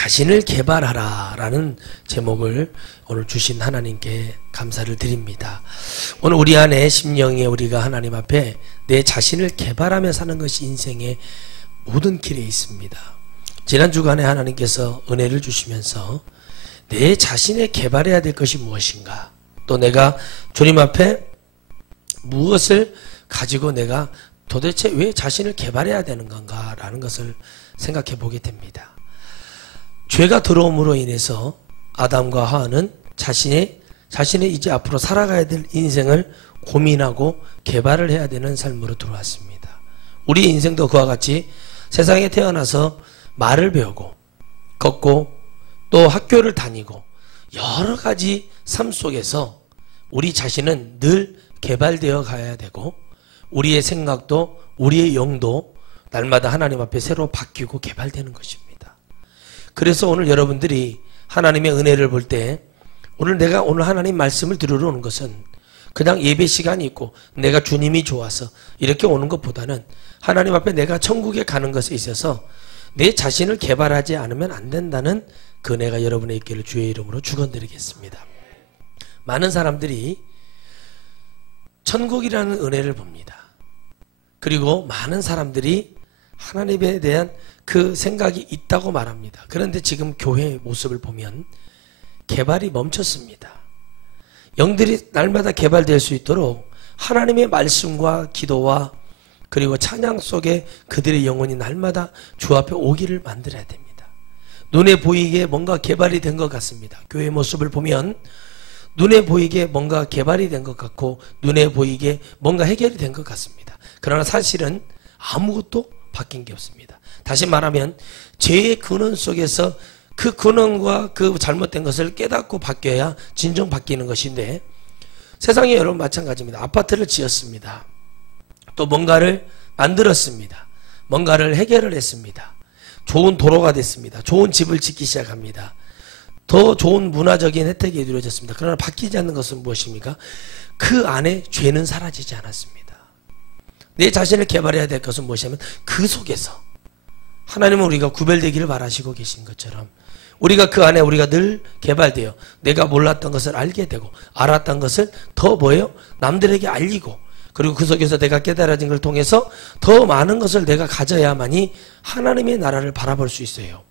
자신을 개발하라 라는 제목을 오늘 주신 하나님께 감사를 드립니다. 오늘 우리 안에 심령에 우리가 하나님 앞에 내 자신을 개발하며 사는 것이 인생의 모든 길에 있습니다. 지난 주간에 하나님께서 은혜를 주시면서 내 자신을 개발해야 될 것이 무엇인가, 또 내가 주님 앞에 무엇을 가지고 내가 도대체 왜 자신을 개발해야 되는 건가 라는 것을 생각해 보게 됩니다. 죄가 들어옴으로 인해서 아담과 하와는 자신의 이제 앞으로 살아가야 될 인생을 고민하고 개발을 해야 되는 삶으로 들어왔습니다. 우리 인생도 그와 같이 세상에 태어나서 말을 배우고 걷고 또 학교를 다니고 여러 가지 삶 속에서 우리 자신은 늘 개발되어 가야 되고, 우리의 생각도 우리의 영도 날마다 하나님 앞에 새로 바뀌고 개발되는 것입니다. 그래서 오늘 여러분들이 하나님의 은혜를 볼 때 오늘 하나님 말씀을 들으러 오는 것은 그냥 예배 시간이 있고 내가 주님이 좋아서 이렇게 오는 것보다는 하나님 앞에 내가 천국에 가는 것에 있어서 내 자신을 개발하지 않으면 안 된다는 그 은혜가 여러분의 있기를 주의 이름으로 축원드리겠습니다. 많은 사람들이 천국이라는 은혜를 봅니다. 그리고 많은 사람들이 하나님에 대한 그 생각이 있다고 말합니다. 그런데 지금 교회의 모습을 보면 개발이 멈췄습니다. 영들이 날마다 개발될 수 있도록 하나님의 말씀과 기도와 그리고 찬양 속에 그들의 영혼이 날마다 주 앞에 오기를 만들어야 됩니다. 눈에 보이게 뭔가 개발이 된 것 같습니다. 교회의 모습을 보면 눈에 보이게 뭔가 개발이 된 것 같고 눈에 보이게 뭔가 해결이 된 것 같습니다. 그러나 사실은 아무것도 바뀐 게 없습니다. 다시 말하면 죄의 근원 속에서 그 근원과 그 잘못된 것을 깨닫고 바뀌어야 진정 바뀌는 것인데, 세상에 여러분 마찬가지입니다. 아파트를 지었습니다. 또 뭔가를 만들었습니다. 뭔가를 해결을 했습니다. 좋은 도로가 됐습니다. 좋은 집을 짓기 시작합니다. 더 좋은 문화적인 혜택이 이루어졌습니다. 그러나 바뀌지 않는 것은 무엇입니까? 그 안에 죄는 사라지지 않았습니다. 내 자신을 개발해야 될 것은 무엇이냐면 그 속에서 하나님은 우리가 구별되기를 바라시고 계신 것처럼 우리가 그 안에 우리가 늘 개발되어 내가 몰랐던 것을 알게 되고 알았던 것을 더 뭐예요? 남들에게 알리고, 그리고 그 속에서 내가 깨달아진 걸 통해서 더 많은 것을 내가 가져야만이 하나님의 나라를 바라볼 수 있어요.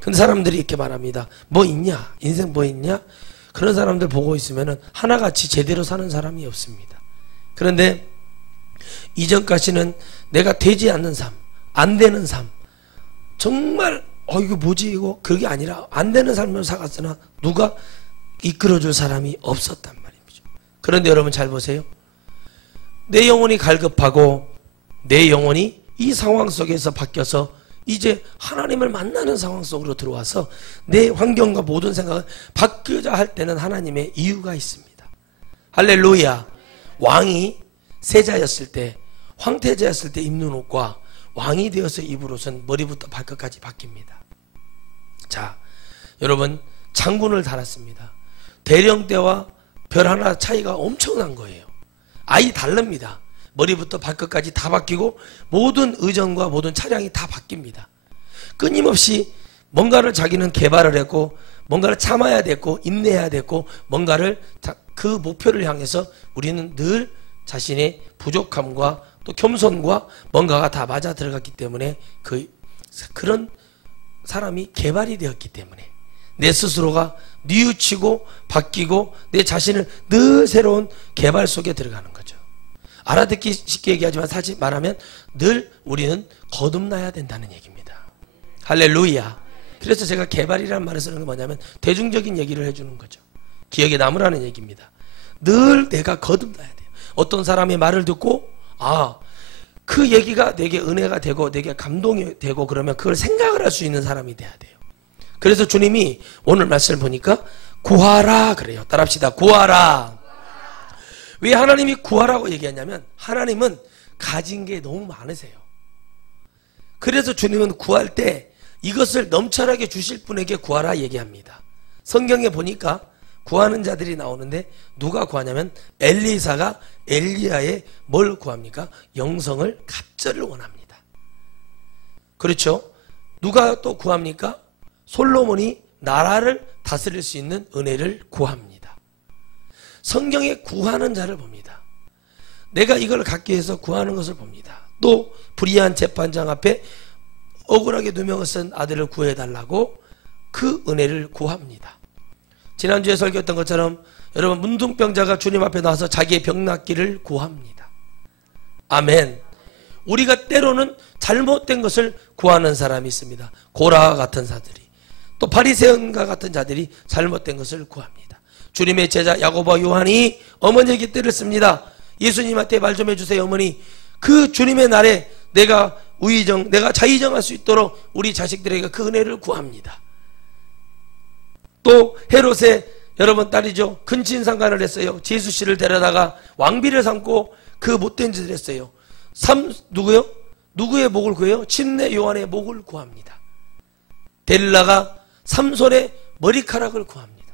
근데 사람들이 이렇게 말합니다. 뭐 있냐? 인생 뭐 있냐? 그런 사람들 보고 있으면 하나같이 제대로 사는 사람이 없습니다. 그런데 이전까지는 내가 되지 않는 삶, 안 되는 삶, 정말 이거 뭐지 이거? 그게 아니라 안 되는 삶을 살았으나 누가 이끌어줄 사람이 없었단 말이죠. 그런데 여러분 잘 보세요. 내 영혼이 갈급하고 내 영혼이 이 상황 속에서 바뀌어서 이제 하나님을 만나는 상황 속으로 들어와서 내 환경과 모든 생각을 바꾸자 할 때는 하나님의 이유가 있습니다. 할렐루야. 왕이 세자였을 때, 황태자였을 때 입는 옷과 왕이 되어서 입을 옷은 머리부터 발끝까지 바뀝니다. 자, 여러분 장군을 달았습니다. 대령 때와 별 하나 차이가 엄청난 거예요. 아예 다릅니다. 머리부터 발끝까지 다 바뀌고 모든 의전과 모든 차량이 다 바뀝니다. 끊임없이 뭔가를 자기는 개발을 했고 뭔가를 참아야 됐고 인내해야 됐고 뭔가를 그 목표를 향해서 우리는 늘 자신의 부족함과 또 겸손과 뭔가가 다 맞아 들어갔기 때문에 그런 사람이 개발이 되었기 때문에 내 스스로가 뉘우치고 바뀌고 내 자신을 늘 새로운 개발 속에 들어가는 거죠. 알아듣기 쉽게 얘기하지만 사실 말하면 늘 우리는 거듭나야 된다는 얘기입니다. 할렐루야. 그래서 제가 개발이라는 말을 쓰는 건 뭐냐면 대중적인 얘기를 해주는 거죠. 기억에 남으라는 얘기입니다. 늘 내가 거듭나야 돼요. 어떤 사람의 말을 듣고 그 얘기가 내게 은혜가 되고 내게 감동이 되고 그러면 그걸 생각을 할 수 있는 사람이 돼야 돼요. 그래서 주님이 오늘 말씀을 보니까 구하라 그래요. 따라합시다. 구하라. 왜 하나님이 구하라고 얘기하냐면 하나님은 가진 게 너무 많으세요. 그래서 주님은 구할 때 이것을 넘쳐나게 주실 분에게 구하라 얘기합니다. 성경에 보니까 구하는 자들이 나오는데 누가 구하냐면 엘리사가 엘리야의 뭘 구합니까? 영성을 갑절을 원합니다. 그렇죠? 누가 또 구합니까? 솔로몬이 나라를 다스릴 수 있는 은혜를 구합니다. 성경에 구하는 자를 봅니다. 내가 이걸 갖기 위해서 구하는 것을 봅니다. 또 불의한 재판장 앞에 억울하게 누명을 쓴 아들을 구해달라고 그 은혜를 구합니다. 지난주에 설교했던 것처럼 여러분, 문둥병자가 주님 앞에 나와서 자기의 병 낫기를 구합니다. 아멘. 우리가 때로는 잘못된 것을 구하는 사람이 있습니다. 고라와 같은 자들이, 또 바리새인과 같은 자들이 잘못된 것을 구합니다. 주님의 제자 야고보와 요한이 어머니에게 때를 씁니다. 예수님한테 말 좀 해주세요, 어머니. 그 주님의 날에 내가 내가 자의정할 수 있도록 우리 자식들에게 그 은혜를 구합니다. 또 헤롯의 여러분 딸이죠, 근친상간을 했어요. 제수 씨를 데려다가 왕비를 삼고 그 못된 짓을 했어요. 누구요? 누구의 목을 구해요? 침례 요한의 목을 구합니다. 델라가 삼손의 머리카락을 구합니다.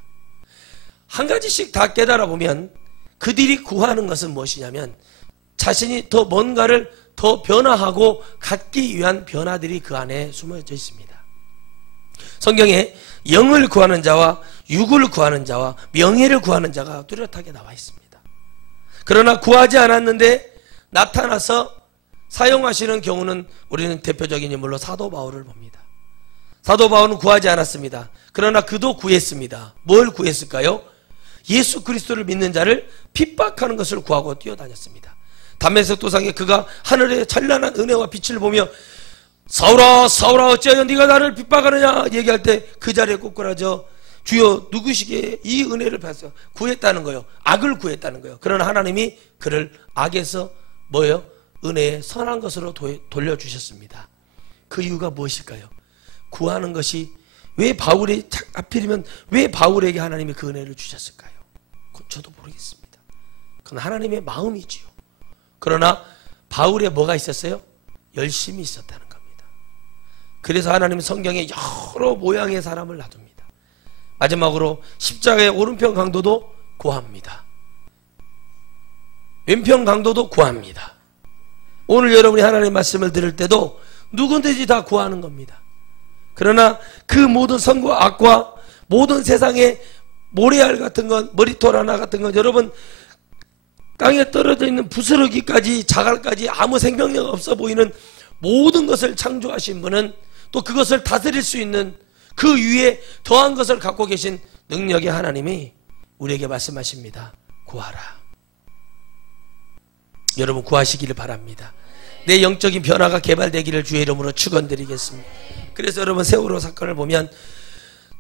한 가지씩 다 깨달아 보면 그들이 구하는 것은 무엇이냐면 자신이 더 뭔가를 더 변화하고 갖기 위한 변화들이 그 안에 숨어져 있습니다. 성경에 영을 구하는 자와 육을 구하는 자와 명예를 구하는 자가 뚜렷하게 나와 있습니다. 그러나 구하지 않았는데 나타나서 사용하시는 경우는 우리는 대표적인 인물로 사도 바울을 봅니다. 사도 바울은 구하지 않았습니다. 그러나 그도 구했습니다. 뭘 구했을까요? 예수 그리스도를 믿는 자를 핍박하는 것을 구하고 뛰어다녔습니다. 담메색 도상에 그가 하늘의 찬란한 은혜와 빛을 보며 사울아 사울아 어찌하여 네가 나를 핍박하느냐 얘기할 때 그 자리에 꼬꾸라져 주여 누구시기에 이 은혜를 받았어요? 구했다는 거예요. 악을 구했다는 거예요. 그러나 하나님이 그를 악에서 뭐예요? 은혜의 선한 것으로 돌려주셨습니다. 그 이유가 무엇일까요? 구하는 것이 왜 바울이 하필이면 왜 바울에게 하나님이 그 은혜를 주셨을까요? 그건 저도 모르겠습니다. 그건 하나님의 마음이지요. 그러나 바울에 뭐가 있었어요? 열심이 있었다는 겁니다. 그래서 하나님은 성경에 여러 모양의 사람을 놔둡니다. 마지막으로 십자가의 오른편 강도도 구합니다. 왼편 강도도 구합니다. 오늘 여러분이 하나님의 말씀을 들을 때도 누구든지 다 구하는 겁니다. 그러나 그 모든 선과 악과 모든 세상의 모래알 같은 것, 머리털 하나 같은 것, 여러분 땅에 떨어져 있는 부스러기까지 자갈까지 아무 생명력 없어 보이는 모든 것을 창조하신 분은 또 그것을 다스릴 수 있는 그 위에 더한 것을 갖고 계신 능력의 하나님이 우리에게 말씀하십니다. 구하라. 여러분 구하시기를 바랍니다. 내 영적인 변화가 개발되기를 주의 이름으로 축원드리겠습니다. 그래서 여러분 세월호 사건을 보면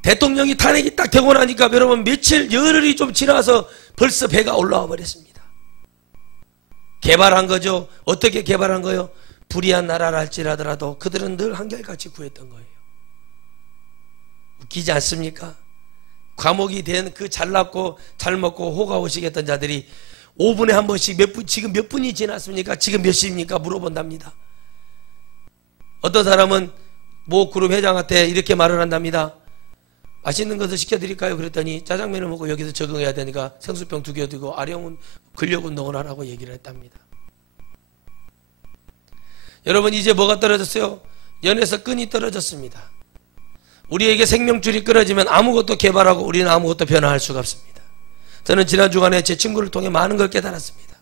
대통령이 탄핵이 딱 되고 나니까 여러분 며칠 열흘이 좀 지나서 벌써 배가 올라와 버렸습니다. 개발한 거죠. 어떻게 개발한 거예요? 불의한 나라를 할지라도 그들은 늘 한결같이 구했던 거예요. 웃기지 않습니까? 과목이 된 그 잘났고 잘 먹고 호가 오시겠던 자들이 5분에 한 번씩 지금 몇 분이 지났습니까? 지금 몇 시입니까? 물어본답니다. 어떤 사람은 모 그룹 회장한테 이렇게 말을 한답니다. 맛있는 것을 시켜드릴까요? 그랬더니 짜장면을 먹고 여기서 적응해야 되니까 생수병 2개 두고 아령은 근력 운동을 하라고 얘기를 했답니다. 여러분 이제 뭐가 떨어졌어요? 연에서 끈이 떨어졌습니다. 우리에게 생명줄이 끊어지면 아무것도 개발하고 우리는 아무것도 변화할 수가 없습니다. 저는 지난 주간에 제 친구를 통해 많은 걸 깨달았습니다.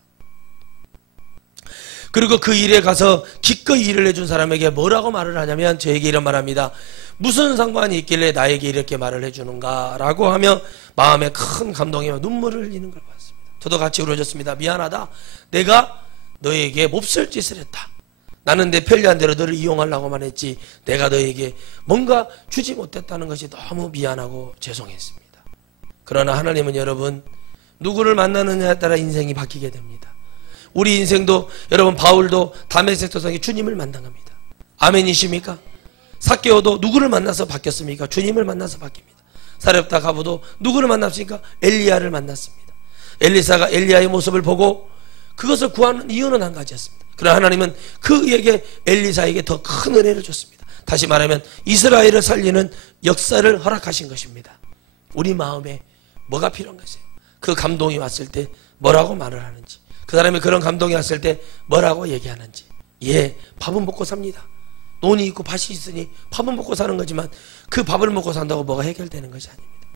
그리고 그 일에 가서 기꺼이 일을 해준 사람에게 뭐라고 말을 하냐면 저에게 이런 말합니다. 무슨 상관이 있길래 나에게 이렇게 말을 해주는가 라고 하며 마음에 큰 감동이며 눈물을 흘리는 걸 봤습니다. 저도 같이 울어졌습니다. 미안하다. 내가 너에게 몹쓸 짓을 했다. 나는 내 편리한 대로 너를 이용하려고만 했지 내가 너에게 뭔가 주지 못했다는 것이 너무 미안하고 죄송했습니다. 그러나 하나님은 여러분 누구를 만나느냐에 따라 인생이 바뀌게 됩니다. 우리 인생도 여러분 바울도 담메색 도상에 주님을 만난 겁니다. 아멘이십니까? 삭개오도 누구를 만나서 바뀌었습니까? 주님을 만나서 바뀝니다. 사렙다 가부도 누구를 만났습니까? 엘리야를 만났습니다. 엘리사가 엘리야의 모습을 보고 그것을 구하는 이유는 한 가지였습니다. 그러나 하나님은 그에게 엘리사에게 더 큰 은혜를 줬습니다. 다시 말하면 이스라엘을 살리는 역사를 허락하신 것입니다. 우리 마음에 뭐가 필요한 것이에요? 그 감동이 왔을 때 뭐라고 말을 하는지, 그 사람이 그런 감동이 왔을 때 뭐라고 얘기하는지. 예, 밥은 먹고 삽니다. 논이 있고 밭이 있으니 밥은 먹고 사는 거지만 그 밥을 먹고 산다고 뭐가 해결되는 것이 아닙니다.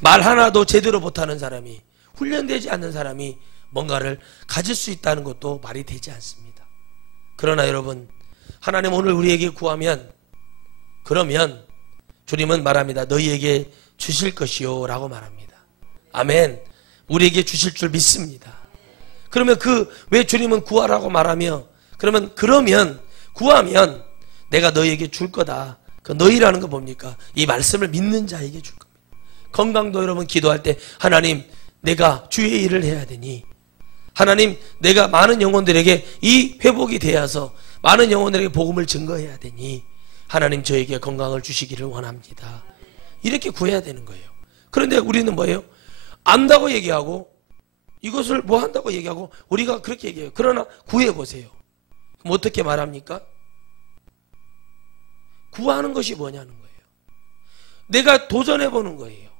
말 하나도 제대로 못하는 사람이, 훈련되지 않는 사람이 뭔가를 가질 수 있다는 것도 말이 되지 않습니다. 그러나 여러분, 하나님 오늘 우리에게 구하면, 그러면 주님은 말합니다. 너희에게 주실 것이요 라고 말합니다. 아멘. 우리에게 주실 줄 믿습니다. 그러면 왜 주님은 구하라고 말하며, 그러면 구하면 내가 너희에게 줄 거다. 그 너희라는 거 뭡니까? 이 말씀을 믿는 자에게 줄 겁니다. 건강도 여러분 기도할 때, 하나님 내가 주의 일을 해야 되니, 하나님 내가 많은 영혼들에게 이 회복이 되어서 많은 영혼들에게 복음을 증거해야 되니 하나님 저에게 건강을 주시기를 원합니다. 이렇게 구해야 되는 거예요. 그런데 우리는 뭐예요? 안다고 얘기하고 이것을 뭐 한다고 얘기하고 우리가 그렇게 얘기해요. 그러나 구해보세요. 그럼 어떻게 말합니까? 구하는 것이 뭐냐는 거예요. 내가 도전해보는 거예요.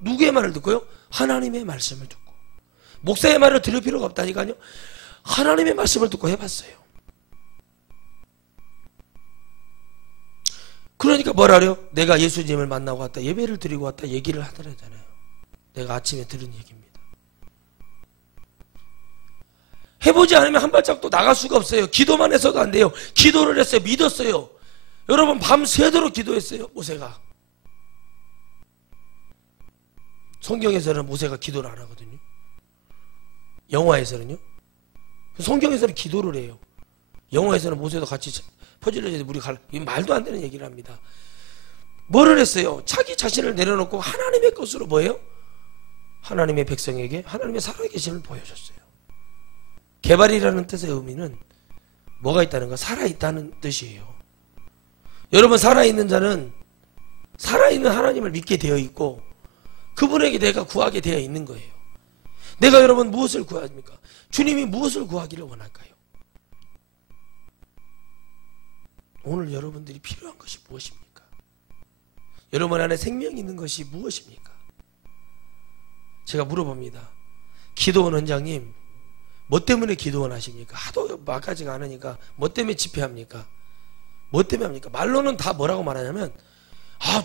누구의 말을 듣고요? 하나님의 말씀을 듣고. 목사의 말을 들을 필요가 없다니까요. 하나님의 말씀을 듣고 해봤어요. 그러니까 뭐라래요? 내가 예수님을 만나고 왔다, 예배를 드리고 왔다 얘기를 하더라잖아요. 내가 아침에 들은 얘기입니다. 해보지 않으면 한 발짝도 나갈 수가 없어요. 기도만 해서도 안 돼요. 기도를 했어요. 믿었어요. 여러분 밤새도록 기도했어요. 모세가. 성경에서는 모세가 기도를 안 하거든요. 영화에서는요. 성경에서는 기도를 해요. 영화에서는 모세도 같이 퍼질러져서 물이 말도 안 되는 얘기를 합니다. 뭐를 했어요? 자기 자신을 내려놓고 하나님의 것으로 뭐예요? 하나님의 백성에게 하나님의 살아계심을 보여줬어요. 개발이라는 뜻의 의미는 뭐가 있다는 거? 살아있다는 뜻이에요. 여러분 살아있는 자는 살아있는 하나님을 믿게 되어 있고 그분에게 내가 구하게 되어 있는 거예요. 내가 여러분 무엇을 구합니까? 주님이 무엇을 구하기를 원할까요? 오늘 여러분들이 필요한 것이 무엇입니까? 여러분 안에 생명이 있는 것이 무엇입니까? 제가 물어봅니다. 기도원 원장님, 뭐 때문에 기도원 하십니까? 하도 막하지가 않으니까 뭐 때문에 집회합니까? 뭐 때문에 합니까? 말로는 다 뭐라고 말하냐면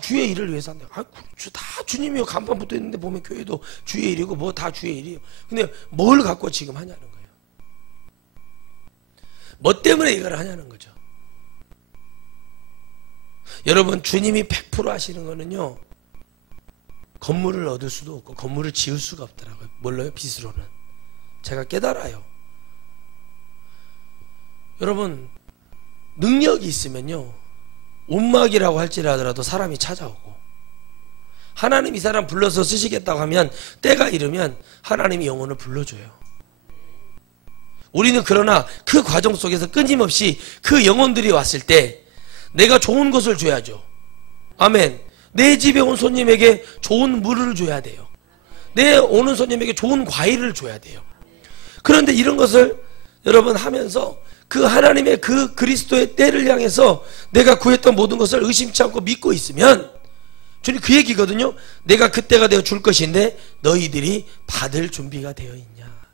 주의 일을 위해서 한다. 그렇죠. 다 주님이요. 간판 붙어 있는데 보면 교회도 주의 일이고 뭐 다 주의 일이에요. 근데 뭘 갖고 지금 하냐는 거예요. 뭐 때문에 이걸 하냐는 거죠. 여러분 주님이 100% 하시는 거는요. 건물을 얻을 수도 없고 건물을 지을 수가 없더라고요. 뭘로요? 빚으로는. 제가 깨달아요. 여러분 능력이 있으면요. 온막이라고 할지라도 사람이 찾아오고 하나님이 이 사람 불러서 쓰시겠다고 하면 때가 이르면 하나님이 영혼을 불러줘요. 우리는 그러나 그 과정 속에서 끊임없이 그 영혼들이 왔을 때 내가 좋은 것을 줘야죠. 아멘. 내 집에 온 손님에게 좋은 물을 줘야 돼요. 내 오는 손님에게 좋은 과일을 줘야 돼요. 그런데 이런 것을 여러분 하면서 그 하나님의 그 그리스도의 때를 향해서 내가 구했던 모든 것을 의심치 않고 믿고 있으면 주님 그 얘기거든요. 내가 그때가 되어 줄 것인데 너희들이 받을 준비가 되어 있냐.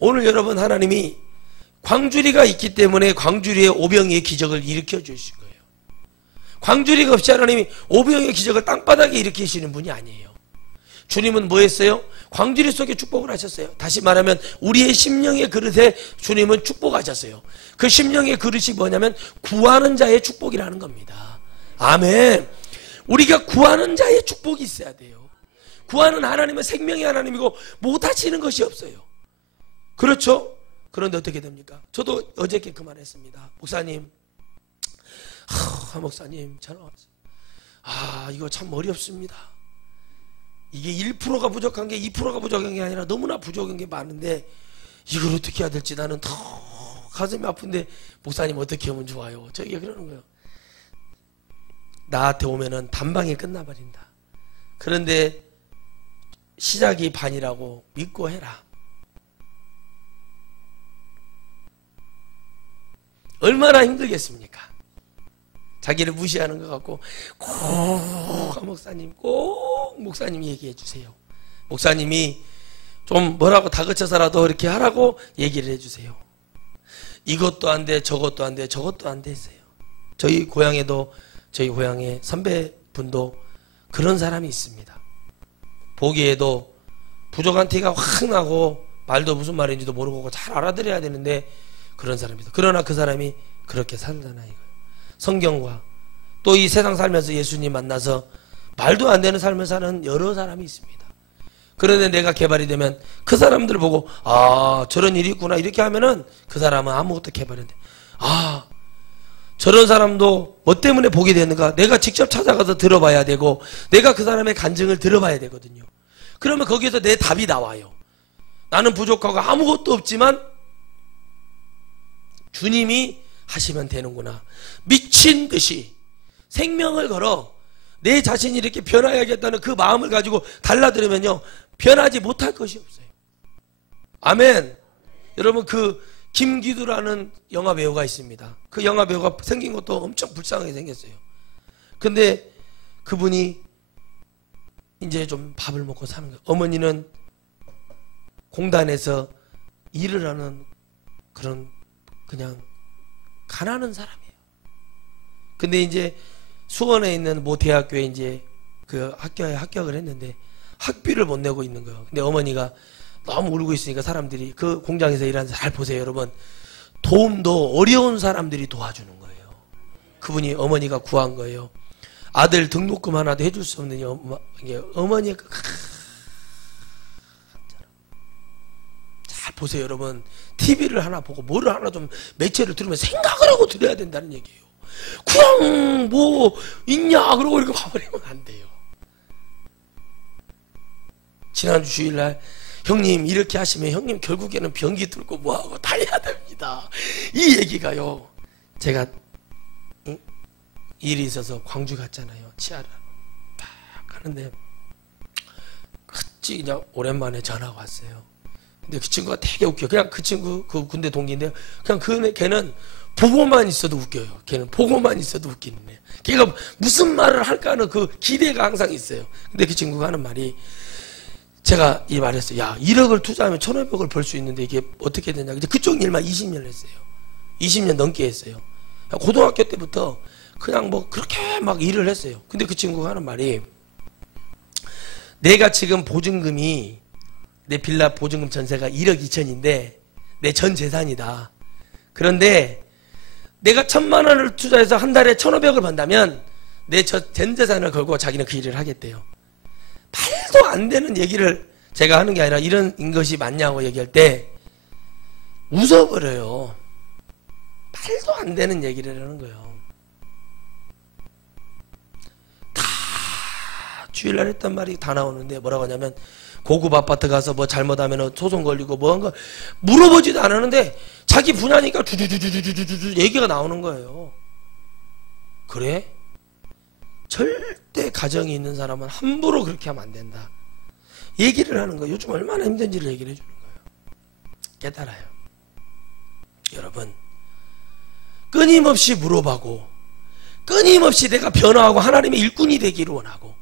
오늘 여러분 하나님이 광주리가 있기 때문에 광주리의 오병이의 기적을 일으켜 주실 거예요. 광주리가 없이 하나님이 오병이의 기적을 땅바닥에 일으키시는 분이 아니에요. 주님은 뭐 했어요? 광주리 속에 축복을 하셨어요. 다시 말하면 우리의 심령의 그릇에 주님은 축복하셨어요. 그 심령의 그릇이 뭐냐면 구하는 자의 축복이라는 겁니다. 아멘. 우리가 구하는 자의 축복이 있어야 돼요. 구하는 하나님은 생명의 하나님이고 못하시는 것이 없어요. 그렇죠? 그런데 어떻게 됩니까? 저도 어저께 그 말 했습니다. 목사님, 목사님 전화 왔어요. 이거 참 어렵습니다. 이게 1%가 부족한 게 2%가 부족한 게 아니라 너무나 부족한 게 많은데 이걸 어떻게 해야 될지 나는 더 가슴이 아픈데 목사님 어떻게 하면 좋아요? 저게 그러는 거예요. 나한테 오면은 단방에 끝나버린다. 그런데 시작이 반이라고 믿고 해라. 얼마나 힘들겠습니까? 자기를 무시하는 것 같고 꼭 목사님 얘기해 주세요. 목사님이 좀 뭐라고 다그쳐서라도 이렇게 하라고 얘기를 해 주세요. 이것도 안 돼, 저것도 안 돼, 저것도 안 돼 있어요. 저희 고향에도, 저희 고향의 선배분도 그런 사람이 있습니다. 보기에도 부족한 티가 확 나고 말도 무슨 말인지도 모르고 잘 알아들어야 되는데 그런 사람이다. 그러나 그 사람이 그렇게 살잖아요. 이거예요. 성경과 또 이 세상 살면서 예수님 만나서 말도 안 되는 삶을 사는 여러 사람이 있습니다. 그런데 내가 개발이 되면 그 사람들을 보고 아 저런 일이 있구나 이렇게 하면은 그 사람은 아무것도 개발이 안 돼. 아 저런 사람도 뭐 때문에 보게 되는가 내가 직접 찾아가서 들어봐야 되고 내가 그 사람의 간증을 들어봐야 되거든요. 그러면 거기에서 내 답이 나와요. 나는 부족하고 아무것도 없지만 주님이 하시면 되는구나. 미친 듯이 생명을 걸어 내 자신이 이렇게 변화해야겠다는 그 마음을 가지고 달라들으면요 변하지 못할 것이 없어요. 아멘. 여러분 그 김기두라는 영화 배우가 있습니다. 그 영화 배우가 생긴 것도 엄청 불쌍하게 생겼어요. 근데 그분이 이제 좀 밥을 먹고 사는 거예요. 어머니는 공단에서 일을 하는 그런 그냥 가난한 사람이에요. 근데 이제 수원에 있는 모 대학교에 이제 그 학교에 합격을 했는데 학비를 못 내고 있는 거예요. 근데 어머니가 너무 울고 있으니까 사람들이 그 공장에서 일하는 사람 잘 보세요, 여러분. 도움도 어려운 사람들이 도와주는 거예요. 그분이 어머니가 구한 거예요. 아들 등록금 하나도 해줄 수 없는 어머니가 잘 보세요, 여러분. TV를 하나 보고 뭐를 하나 좀 매체를 들으면 생각을 하고 들어야 된다는 얘기예요. 그냥 뭐 있냐 그러고 이렇게 봐버리면 안 돼요. 지난주 주일날 형님 이렇게 하시면 형님 결국에는 변기 뚫고 뭐하고 다 해야 됩니다. 이 얘기가요. 제가 일이 있어서 광주 갔잖아요. 치아를 딱 가는데 그냥 오랜만에 전화가 왔어요. 근데 그 친구가 되게 웃겨요. 그냥 그 친구 그 군대 동기인데요. 그냥 걔는 보고만 있어도 웃겨요. 걔는 보고만 있어도 웃기는 애예요. 걔가 무슨 말을 할까 하는 그 기대가 항상 있어요. 근데 그 친구가 하는 말이 제가 이 말했어요. 야 1억을 투자하면 1,500을 벌 수 있는데 이게 어떻게 되냐. 이제 그쪽 일만 20년 했어요. 20년 넘게 했어요. 고등학교 때부터 그냥 뭐 그렇게 막 일을 했어요. 근데 그 친구가 하는 말이 내가 지금 보증금이 내 빌라 보증금 전세가 1억 2천인데 내 전 재산이다. 그런데 내가 1,000만 원을 투자해서 한 달에 1,500을 번다면 내 전 재산을 걸고 자기는 그 일을 하겠대요. 말도 안 되는 얘기를 제가 하는 게 아니라 이런 것이 맞냐고 얘기할 때 웃어버려요. 말도 안 되는 얘기를 하는 거예요. 다 주일날 했던 말이 다 나오는데 뭐라고 하냐면 고급 아파트 가서 뭐 잘못하면 소송 걸리고 뭐 한 거 물어보지도 않았는데 자기 분야니까 주주주주주주주 얘기가 나오는 거예요. 그래? 절대 가정이 있는 사람은 함부로 그렇게 하면 안 된다. 얘기를 하는 거예요. 요즘 얼마나 힘든지를 얘기를 해주는 거예요. 깨달아요. 여러분 끊임없이 물어보고 끊임없이 내가 변화하고 하나님의 일꾼이 되기를 원하고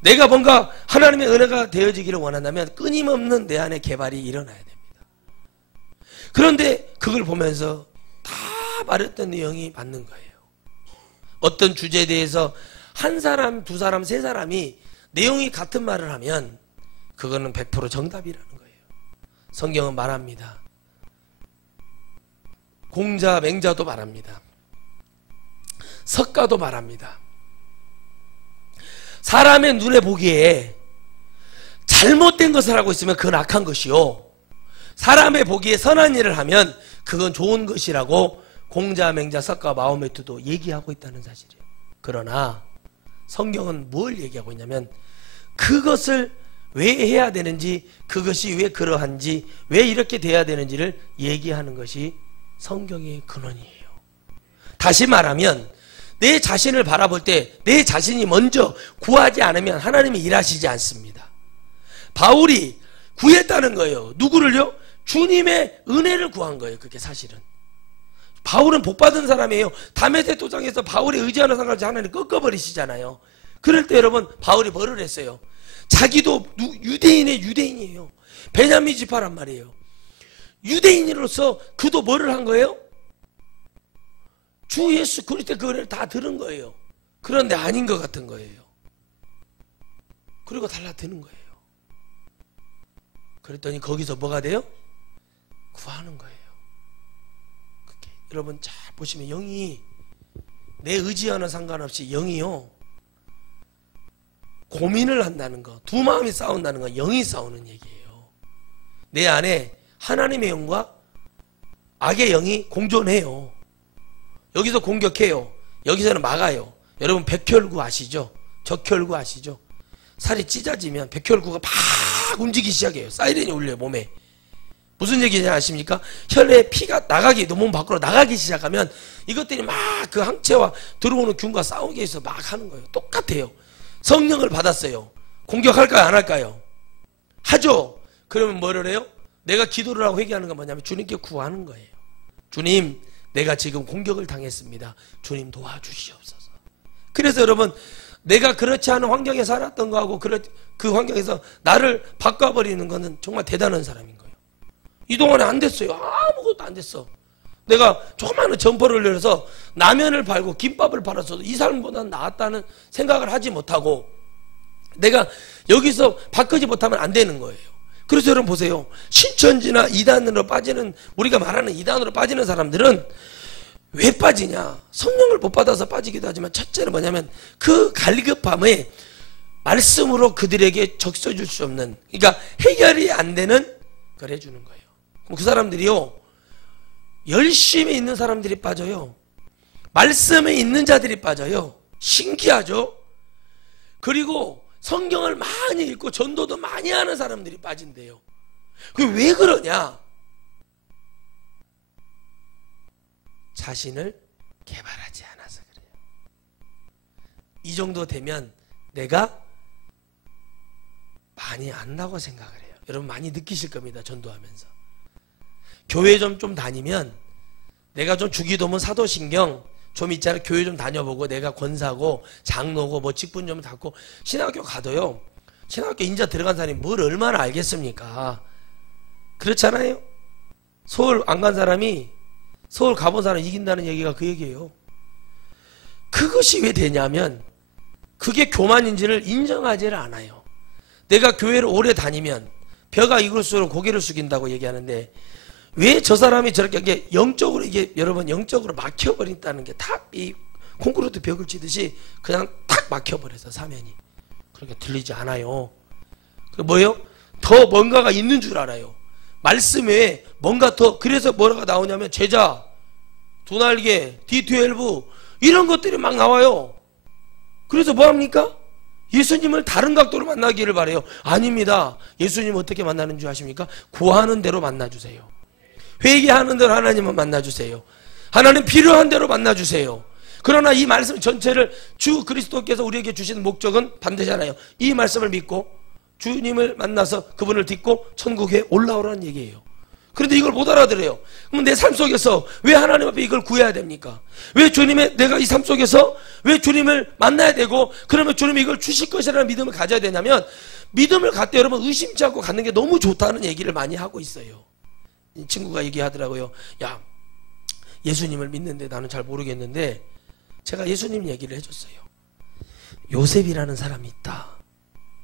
내가 뭔가 하나님의 은혜가 되어지기를 원한다면 끊임없는 내 안에 개발이 일어나야 됩니다. 그런데 그걸 보면서 다 말했던 내용이 맞는 거예요. 어떤 주제에 대해서 한 사람, 두 사람, 세 사람이 내용이 같은 말을 하면 그거는 100% 정답이라는 거예요. 성경은 말합니다. 공자, 맹자도 말합니다. 석가도 말합니다. 사람의 눈에 보기에 잘못된 것을 하고 있으면 그건 악한 것이요 사람의 보기에 선한 일을 하면 그건 좋은 것이라고 공자, 맹자, 석가, 마호메트도 얘기하고 있다는 사실이에요. 그러나 성경은 뭘 얘기하고 있냐면 그것을 왜 해야 되는지 그것이 왜 그러한지 왜 이렇게 돼야 되는지를 얘기하는 것이 성경의 근원이에요. 다시 말하면 내 자신을 바라볼 때 내 자신이 먼저 구하지 않으면 하나님이 일하시지 않습니다. 바울이 구했다는 거예요. 누구를요? 주님의 은혜를 구한 거예요. 그게 사실은. 바울은 복받은 사람이에요. 다메섹 도상에서 바울이 의지하는 상관없이 하나님 꺾어버리시잖아요. 그럴 때 여러분 바울이 뭐를 했어요? 자기도 유대인의 유대인이에요. 베냐민 지파란 말이에요. 유대인으로서 그도 뭐를 한 거예요? 주 예수 그리스도의 그 은혜를 다 들은 거예요. 그런데 아닌 것 같은 거예요. 그리고 달라드는 거예요. 그랬더니 거기서 뭐가 돼요? 구하는 거예요. 그게 여러분 잘 보시면 영이 내 의지와는 상관없이 영이요 고민을 한다는 거, 두 마음이 싸운다는 건 영이 싸우는 얘기예요. 내 안에 하나님의 영과 악의 영이 공존해요. 여기서 공격해요. 여기서는 막아요. 여러분 백혈구 아시죠? 적혈구 아시죠? 살이 찢어지면 백혈구가 막 움직이기 시작해요. 사이렌이 울려요 몸에. 무슨 얘기냐 아십니까? 혈에 피가 나가기, 몸 밖으로 나가기 시작하면 이것들이 막 그 항체와 들어오는 균과 싸우기 위해서 막 하는 거예요. 똑같아요. 성령을 받았어요. 공격할까요? 안 할까요? 하죠. 그러면 뭐를 해요? 내가 기도를 하고 회개하는 건 뭐냐면 주님께 구하는 거예요. 주님, 내가 지금 공격을 당했습니다. 주님 도와주시옵소서. 그래서 여러분, 내가 그렇지 않은 환경에 살았던 거하고 그 환경에서 나를 바꿔버리는 거는 정말 대단한 사람인 거예요. 이동안에 안 됐어요. 아무것도 안 됐어. 내가 조그마한 점퍼를 내려서 라면을 팔고 김밥을 팔았어도 이 사람보다는 나았다는 생각을 하지 못하고 내가 여기서 바꾸지 못하면 안 되는 거예요. 그래서 여러분 보세요. 신천지나 이단으로 빠지는, 우리가 말하는 이단으로 빠지는 사람들은 왜 빠지냐? 성령을 못 받아서 빠지기도 하지만 첫째는 뭐냐면 그 갈급함에 말씀으로 그들에게 적셔줄 수 없는, 그러니까 해결이 안 되는 걸 해주는 거예요. 그럼 그 사람들이요, 열심히 있는 사람들이 빠져요. 말씀에 있는 자들이 빠져요. 신기하죠? 그리고 성경을 많이 읽고 전도도 많이 하는 사람들이 빠진대요. 그게 왜 그러냐? 자신을 개발하지 않아서 그래요. 이 정도 되면 내가 많이 안다고 생각을 해요. 여러분 많이 느끼실 겁니다. 전도하면서. 교회 좀 다니면 내가 좀 주기도문 사도신경 좀 있잖아요. 교회 좀 다녀보고 내가 권사고 장로고 뭐 직분 좀 닫고 신학교 가도요. 신학교 인자 들어간 사람이 뭘 얼마나 알겠습니까? 그렇잖아요. 서울 안 간 사람이 서울 가본 사람 이긴다는 얘기가 그 얘기예요. 그것이 왜 되냐면 그게 교만인지를 인정하지를 않아요. 내가 교회를 오래 다니면 벼가 익을수록 고개를 숙인다고 얘기하는데 왜 저 사람이 저렇게 이게 영적으로 이게 여러분 영적으로 막혀버린다는 게 탁 이 콘크리트 벽을 치듯이 그냥 탁 막혀버려서 사면이 그렇게 들리지 않아요. 그 뭐예요? 더 뭔가가 있는 줄 알아요. 말씀 외에 뭔가 더. 그래서 뭐가 나오냐면 제자, 두 날개, D12 이런 것들이 막 나와요. 그래서 뭐합니까? 예수님을 다른 각도로 만나기를 바래요. 아닙니다. 예수님 어떻게 만나는 줄 아십니까? 구하는 대로 만나주세요. 회개하는 대로 하나님을 만나주세요. 하나님 필요한 대로 만나주세요. 그러나 이 말씀 전체를 주 그리스도께서 우리에게 주시는 목적은 반드시잖아요. 이 말씀을 믿고 주님을 만나서 그분을 딛고 천국에 올라오라는 얘기예요. 그런데 이걸 못 알아들어요. 그럼 내 삶 속에서 왜 하나님 앞에 이걸 구해야 됩니까? 왜 주님의, 내가 이 삶 속에서 왜 주님을 만나야 되고 그러면 주님이 이걸 주실 것이라는 믿음을 가져야 되냐면 믿음을 갖되 여러분 의심치 않고 갖는 게 너무 좋다는 얘기를 많이 하고 있어요. 이 친구가 얘기하더라고요. 야, 예수님을 믿는데 나는 잘 모르겠는데 제가 예수님 얘기를 해줬어요. 요셉이라는 사람이 있다.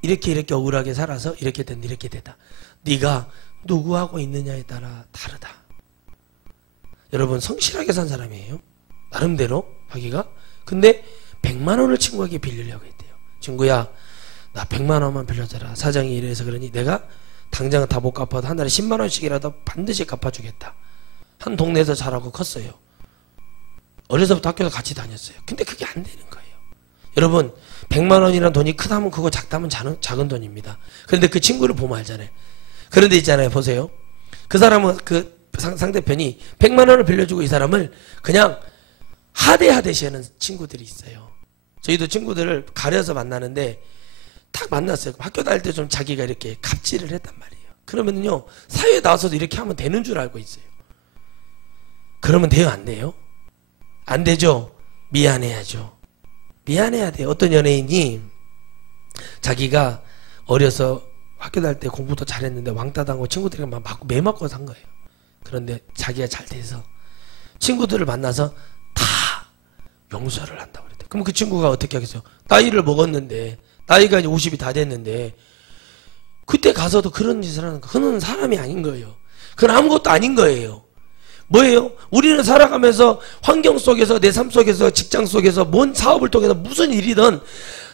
이렇게 억울하게 살아서 이렇게 된다 이렇게 됐다. 네가 누구하고 있느냐에 따라 다르다. 여러분 성실하게 산 사람이에요. 나름대로 자기가. 근데 100만 원을 친구에게 빌리려고 했대요. 친구야, 나 100만 원만 빌려줘라. 사장이 이래서 그러니 내가 당장은 다 못 갚아도 한 달에 10만 원씩이라도 반드시 갚아주겠다. 한 동네에서 자라고 컸어요. 어려서부터 학교도 같이 다녔어요. 근데 그게 안 되는 거예요. 여러분 100만 원이라는 돈이 크다면 크고 작다면 작은 돈입니다. 그런데 그 친구를 보면 알잖아요. 그런데 있잖아요. 보세요. 그 사람은 그 상대편이 100만 원을 빌려주고 이 사람을 그냥 하대하듯이 하는 친구들이 있어요. 저희도 친구들을 가려서 만나는데 딱 만났어요. 학교 다닐 때 좀 자기가 이렇게 갑질을 했단 말이에요. 그러면요 사회에 나와서도 이렇게 하면 되는 줄 알고 있어요. 그러면 돼요? 안 돼요? 안 되죠? 미안해야죠. 미안해야 돼요. 어떤 연예인이 자기가 어려서 학교 다닐 때 공부도 잘했는데 왕따 당하고 친구들이랑 막 매 맞고 산 거예요. 그런데 자기가 잘 돼서 친구들을 만나서 다 용서를 한다고 그랬대. 그럼 그 친구가 어떻게 하겠어요? 나이를 먹었는데, 나이가 이제 50이 다 됐는데, 그때 가서도 그런 짓을 하는 거, 그는 사람이 아닌 거예요. 그건 아무것도 아닌 거예요. 뭐예요? 우리는 살아가면서 환경 속에서, 내 삶 속에서, 직장 속에서, 뭔 사업을 통해서 무슨 일이든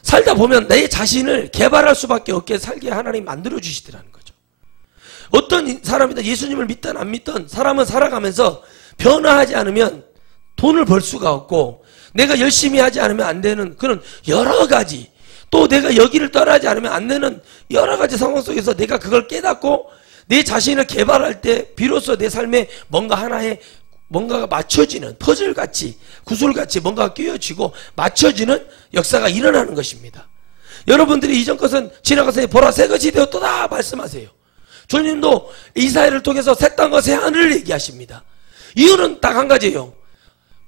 살다 보면 내 자신을 개발할 수밖에 없게 살게 하나님 만들어 주시더라는 거죠. 어떤 사람이든 예수님을 믿든 안 믿든 사람은 살아가면서 변화하지 않으면 돈을 벌 수가 없고, 내가 열심히 하지 않으면 안 되는 그런 여러 가지, 또 내가 여기를 떠나지 않으면 안 되는 여러 가지 상황 속에서 내가 그걸 깨닫고 내 자신을 개발할 때 비로소 내 삶에 뭔가 하나의 뭔가가 맞춰지는 퍼즐같이, 구슬같이 뭔가가 끼워지고 맞춰지는 역사가 일어나는 것입니다. 여러분들이 이전 것은 지나가서 보라 새 것이 되었도다 말씀하세요. 주님도 이사야를 통해서 새 땅과 새 하늘을 얘기하십니다. 이유는 딱 한 가지예요.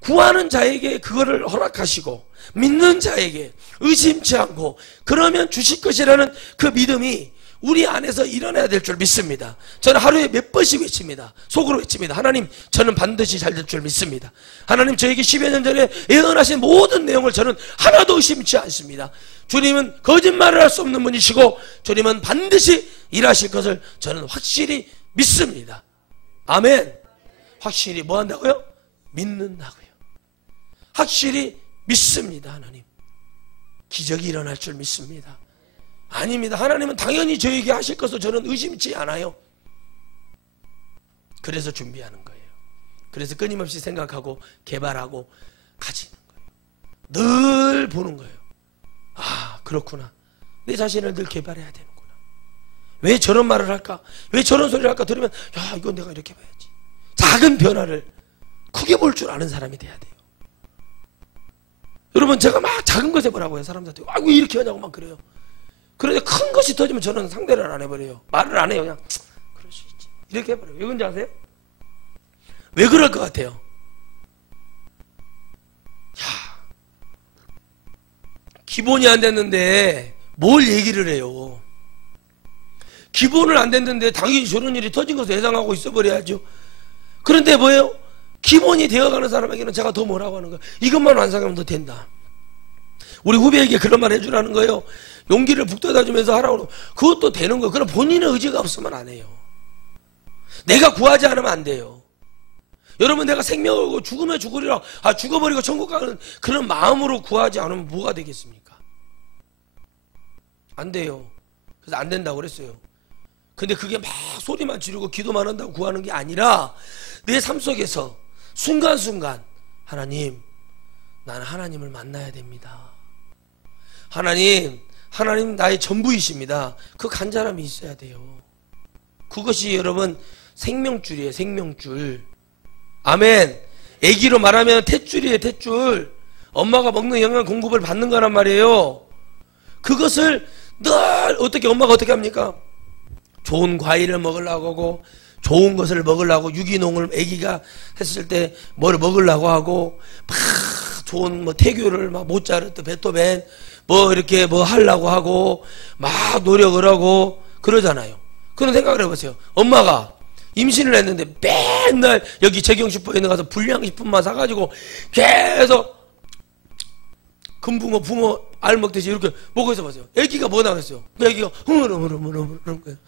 구하는 자에게 그거를 허락하시고 믿는 자에게 의심치 않고 그러면 주실 것이라는 그 믿음이 우리 안에서 일어나야 될 줄 믿습니다. 저는 하루에 몇 번씩 외칩니다. 속으로 외칩니다. 하나님, 저는 반드시 잘 될 줄 믿습니다. 하나님, 저에게 10여 년 전에 예언하신 모든 내용을 저는 하나도 의심치 않습니다. 주님은 거짓말을 할 수 없는 분이시고 주님은 반드시 일하실 것을 저는 확실히 믿습니다. 아멘. 확실히 뭐 한다고요? 믿는다고요. 확실히 믿습니다. 하나님, 기적이 일어날 줄 믿습니다. 아닙니다. 하나님은 당연히 저에게 하실 것을 저는 의심치 않아요. 그래서 준비하는 거예요. 그래서 끊임없이 생각하고 개발하고 가지는 거예요. 늘 보는 거예요. 아, 그렇구나. 내 자신을 늘 개발해야 되는구나. 왜 저런 말을 할까? 왜 저런 소리를 할까? 들으면 야, 이건 내가 이렇게 봐야지. 작은 변화를 크게 볼 줄 아는 사람이 돼야 돼요. 여러분, 제가 막 작은 것에 뭐라고 해요. 사람들한테 아이고 이렇게 하냐고 막 그래요. 그런데 큰 것이 터지면 저는 상대를 안 해버려요. 말을 안 해요. 그냥 그럴 수 있지 이렇게 해버려요. 왜 그런지 아세요? 왜 그럴 것 같아요? 야, 기본이 안 됐는데 뭘 얘기를 해요? 기본을 안 됐는데 당연히 저런 일이 터진 것을 예상하고 있어버려야죠. 그런데 뭐예요? 기본이 되어가는 사람에게는 제가 더 뭐라고 하는 거예요? 이것만 완성하면 더 된다. 우리 후배에게 그런 말 해주라는 거예요. 용기를 북돋아 주면서 하라고. 그것도 되는 거예요. 그럼 본인의 의지가 없으면 안 해요. 내가 구하지 않으면 안 돼요. 여러분, 내가 생명을 얻고 죽으면 죽으리라, 죽어버리고 천국 가는 그런 마음으로 구하지 않으면 뭐가 되겠습니까? 안 돼요. 그래서 안 된다고 그랬어요. 근데 그게 막 소리만 지르고 기도만 한다고 구하는 게 아니라 내 삶 속에서 순간순간 하나님, 나는 하나님을 만나야 됩니다. 하나님 나의 전부이십니다. 그 간절함이 있어야 돼요. 그것이 여러분 생명줄이에요. 생명줄. 아멘. 애기로 말하면 탯줄이에요. 탯줄. 엄마가 먹는 영양 공급을 받는 거란 말이에요. 그것을 늘 엄마가 어떻게 합니까? 좋은 과일을 먹으려고 하고 좋은 것을 먹으려고, 유기농을 애기가 했을 때 뭘 먹으려고 하고 막 좋은 뭐 태교를 막 모차르트, 베토벤 뭐 이렇게 뭐 하려고 하고 막 노력을 하고 그러잖아요. 그런 생각을 해보세요. 엄마가 임신을 했는데 맨날 여기 적용식품에 가서 불량식품만 사가지고 계속 금붕어, 붕어 알 먹듯이 이렇게 먹고 있어 보세요. 애기가 뭐 나겠어요? 그 애기가 흐물흐물흐물흐물 그러는 거예요.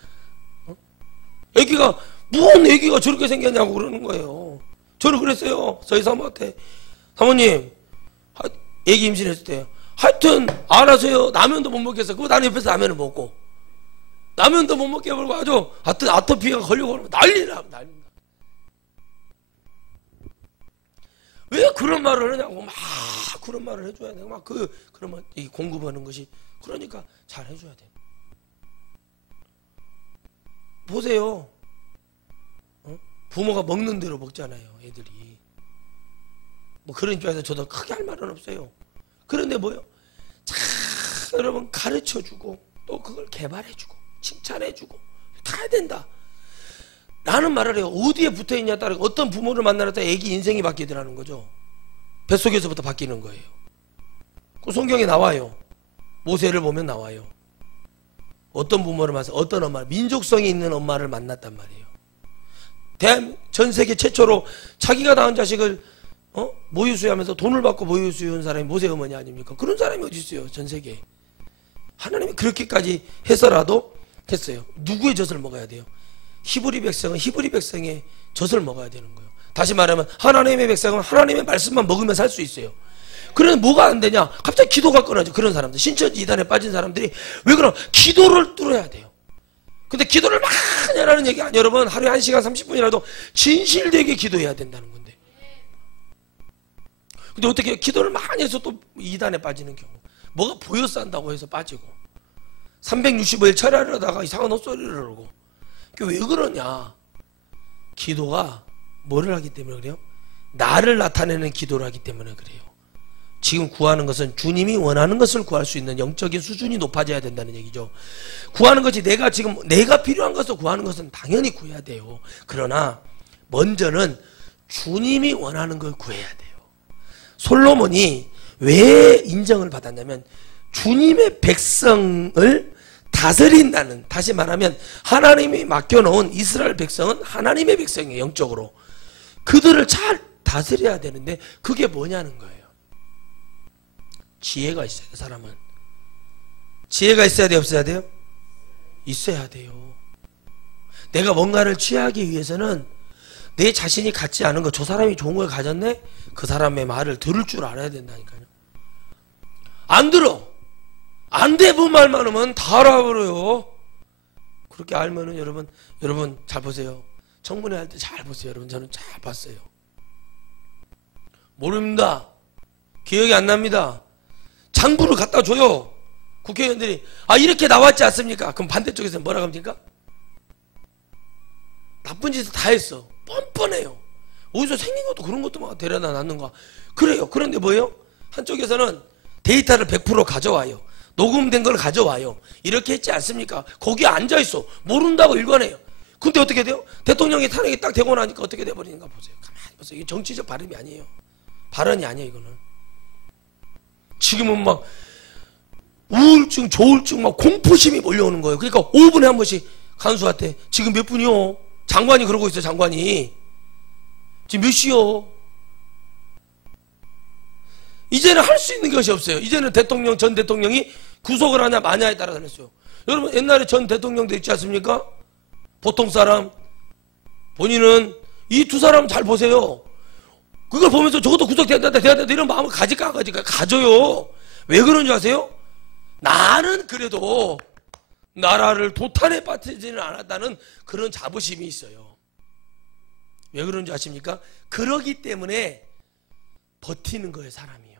애기가 무슨 애기가 저렇게 생겼냐고 그러는 거예요. 저는 그랬어요. 저희 사모한테, 사모님 애기 임신했을 때 하여튼 알아서요. 라면도 못 먹겠어. 그거 나는 옆에서 라면을 먹고 라면도 못 먹게 해버리고 아주 아토피가 걸리고 그러면 난리나. 왜 그런 말을 하냐고 막 그런 말을 해줘야 돼. 막 그러면 이 공급하는 것이, 그러니까 잘 해줘야 돼. 보세요. 부모가 먹는 대로 먹잖아요. 애들이 뭐 그런 입장에서 저도 크게 할 말은 없어요. 그런데 뭐요? 자, 여러분 가르쳐주고 또 그걸 개발해주고 칭찬해주고 다 해야 된다 라는 말을 해요. 어디에 붙어있냐에 따라 어떤 부모를 만나라 따라 애기 인생이 바뀌더라는 거죠. 뱃속에서부터 바뀌는 거예요. 그 성경에 나와요. 모세를 보면 나와요. 어떤 부모를 만나서 어떤 엄마, 민족성이 있는 엄마를 만났단 말이에요. 전 세계 최초로 자기가 낳은 자식을 모유수유하면서 돈을 받고 모유수유한 사람이 모세 어머니 아닙니까? 그런 사람이 어디 있어요, 전 세계에. 하나님이 그렇게까지 해서라도 했어요. 누구의 젖을 먹어야 돼요? 히브리 백성은 히브리 백성의 젖을 먹어야 되는 거예요. 다시 말하면 하나님의 백성은 하나님의 말씀만 먹으면 살 수 있어요. 그런데 뭐가 안 되냐? 갑자기 기도가 끊어져. 그런 사람들, 신천지 이단에 빠진 사람들이 왜 그러나 기도를 뚫어야 돼요. 근데 기도를 많이 하라는 얘기 아니에요. 여러분, 하루에 1시간 30분이라도 진실되게 기도해야 된다는 건데. 근데 어떻게 기도를 많이 해서 또 이단에 빠지는 경우, 뭐가 보여서 한다고 해서 빠지고 365일 철야하다가 이상한 헛소리를 하고. 왜 그러냐? 기도가 뭐를 하기 때문에 그래요? 나를 나타내는 기도를 하기 때문에 그래요. 지금 구하는 것은 주님이 원하는 것을 구할 수 있는 영적인 수준이 높아져야 된다는 얘기죠. 구하는 것이 내가 필요한 것을 구하는 것은 당연히 구해야 돼요. 그러나 먼저는 주님이 원하는 걸 구해야 돼요. 솔로몬이 왜 인정을 받았냐면 주님의 백성을 다스린다는, 다시 말하면 하나님이 맡겨놓은 이스라엘 백성은 하나님의 백성이에요. 영적으로 그들을 잘 다스려야 되는데 그게 뭐냐는 거예요. 지혜가 있어야 돼요. 사람은 지혜가 있어야 돼요, 없어야 돼요? 있어야 돼요. 내가 뭔가를 취하기 위해서는 내 자신이 갖지 않은 거, 저 사람이 좋은 걸 가졌네? 그 사람의 말을 들을 줄 알아야 된다니까요. 안 들어. 안 되고 말만 하면 다 알아버려요. 그렇게 알면은 여러분 잘 보세요. 청문회 할 때 잘 보세요. 여러분, 저는 잘 봤어요. 모릅니다. 기억이 안 납니다. 장부를 갖다 줘요. 국회의원들이 이렇게 나왔지 않습니까? 그럼 반대쪽에서는 뭐라고 합니까? 나쁜 짓을 다 했어. 뻔뻔해요. 어디서 생긴 것도 그런 것도 막 데려다 놨는 거 그래요. 그런데 뭐예요? 한쪽에서는 데이터를 100% 가져와요. 녹음된 걸 가져와요. 이렇게 했지 않습니까? 거기에 앉아있어. 모른다고 일관해요. 근데 어떻게 돼요? 대통령이 탄핵이 딱 되고 나니까 어떻게 돼버리는가 보세요. 가만히 보세요. 이게 정치적 발음이 아니에요. 발언이 아니에요. 이거는 지금은 막 우울증, 조울증, 막 공포심이 몰려오는 거예요. 그러니까 5분에 한 번씩 간수한테 지금 몇 분이요? 장관이 그러고 있어요. 장관이 지금 몇 시요? 이제는 할 수 있는 것이 없어요. 이제는 전 대통령이 구속을 하냐 마냐에 따라 달렸어요. 여러분, 옛날에 전 대통령도 있지 않습니까? 보통 사람, 본인은 이 두 사람 잘 보세요. 그걸 보면서 저것도 구속돼야 된다 이런 마음을 가져요. 왜 그런 줄 아세요? 나는 그래도 나라를 도탄에 빠뜨리지는 않았다는 그런 자부심이 있어요. 왜 그런 줄 아십니까? 그러기 때문에 버티는 거예요. 사람이요.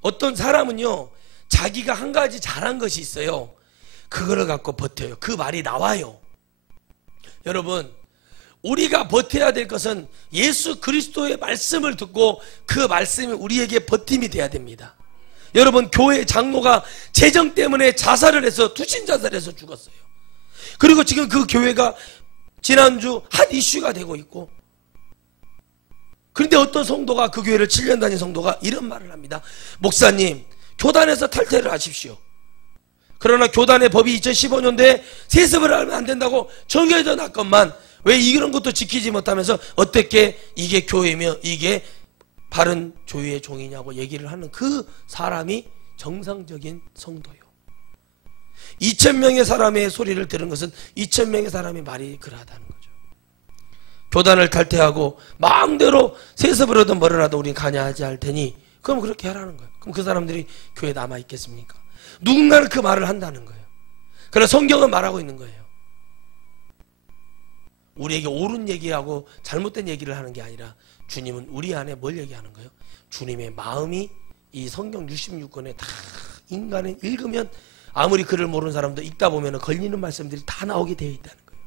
어떤 사람은요, 자기가 한 가지 잘한 것이 있어요. 그거를 갖고 버텨요. 그 말이 나와요. 여러분, 우리가 버텨야 될 것은 예수 그리스도의 말씀을 듣고 그 말씀이 우리에게 버팀이 돼야 됩니다. 여러분, 교회 장로가 재정 때문에 자살을 해서 투신 자살해서 죽었어요. 그리고 지금 그 교회가 지난주 한 이슈가 되고 있고, 그런데 어떤 성도가, 그 교회를 7년 다닌 성도가 이런 말을 합니다. 목사님, 교단에서 탈퇴를 하십시오. 그러나 교단의 법이 2015년도에 세습을 하면 안 된다고 정해져 놨건만 왜 이런 것도 지키지 못하면서 어떻게 이게 교회며 이게 바른 조유의 종이냐고 얘기를 하는 그 사람이 정상적인 성도요. 2,000명의 사람의 소리를 들은 것은 2,000명의 사람의 말이 그러하다는 거죠. 교단을 탈퇴하고 마음대로 세습을 하든 뭐를 하든 우리는 관여하지 않을 테니 그럼 그렇게 하라는 거예요. 그럼 그 사람들이 교회에 남아있겠습니까? 누군가는 그 말을 한다는 거예요. 그러나 성경은 말하고 있는 거예요. 우리에게 옳은 얘기하고 잘못된 얘기를 하는 게 아니라 주님은 우리 안에 뭘 얘기하는 거예요? 주님의 마음이 이 성경 66권에 다 인간이 읽으면 아무리 글을 모르는 사람도 읽다 보면 걸리는 말씀들이 다 나오게 되어 있다는 거예요.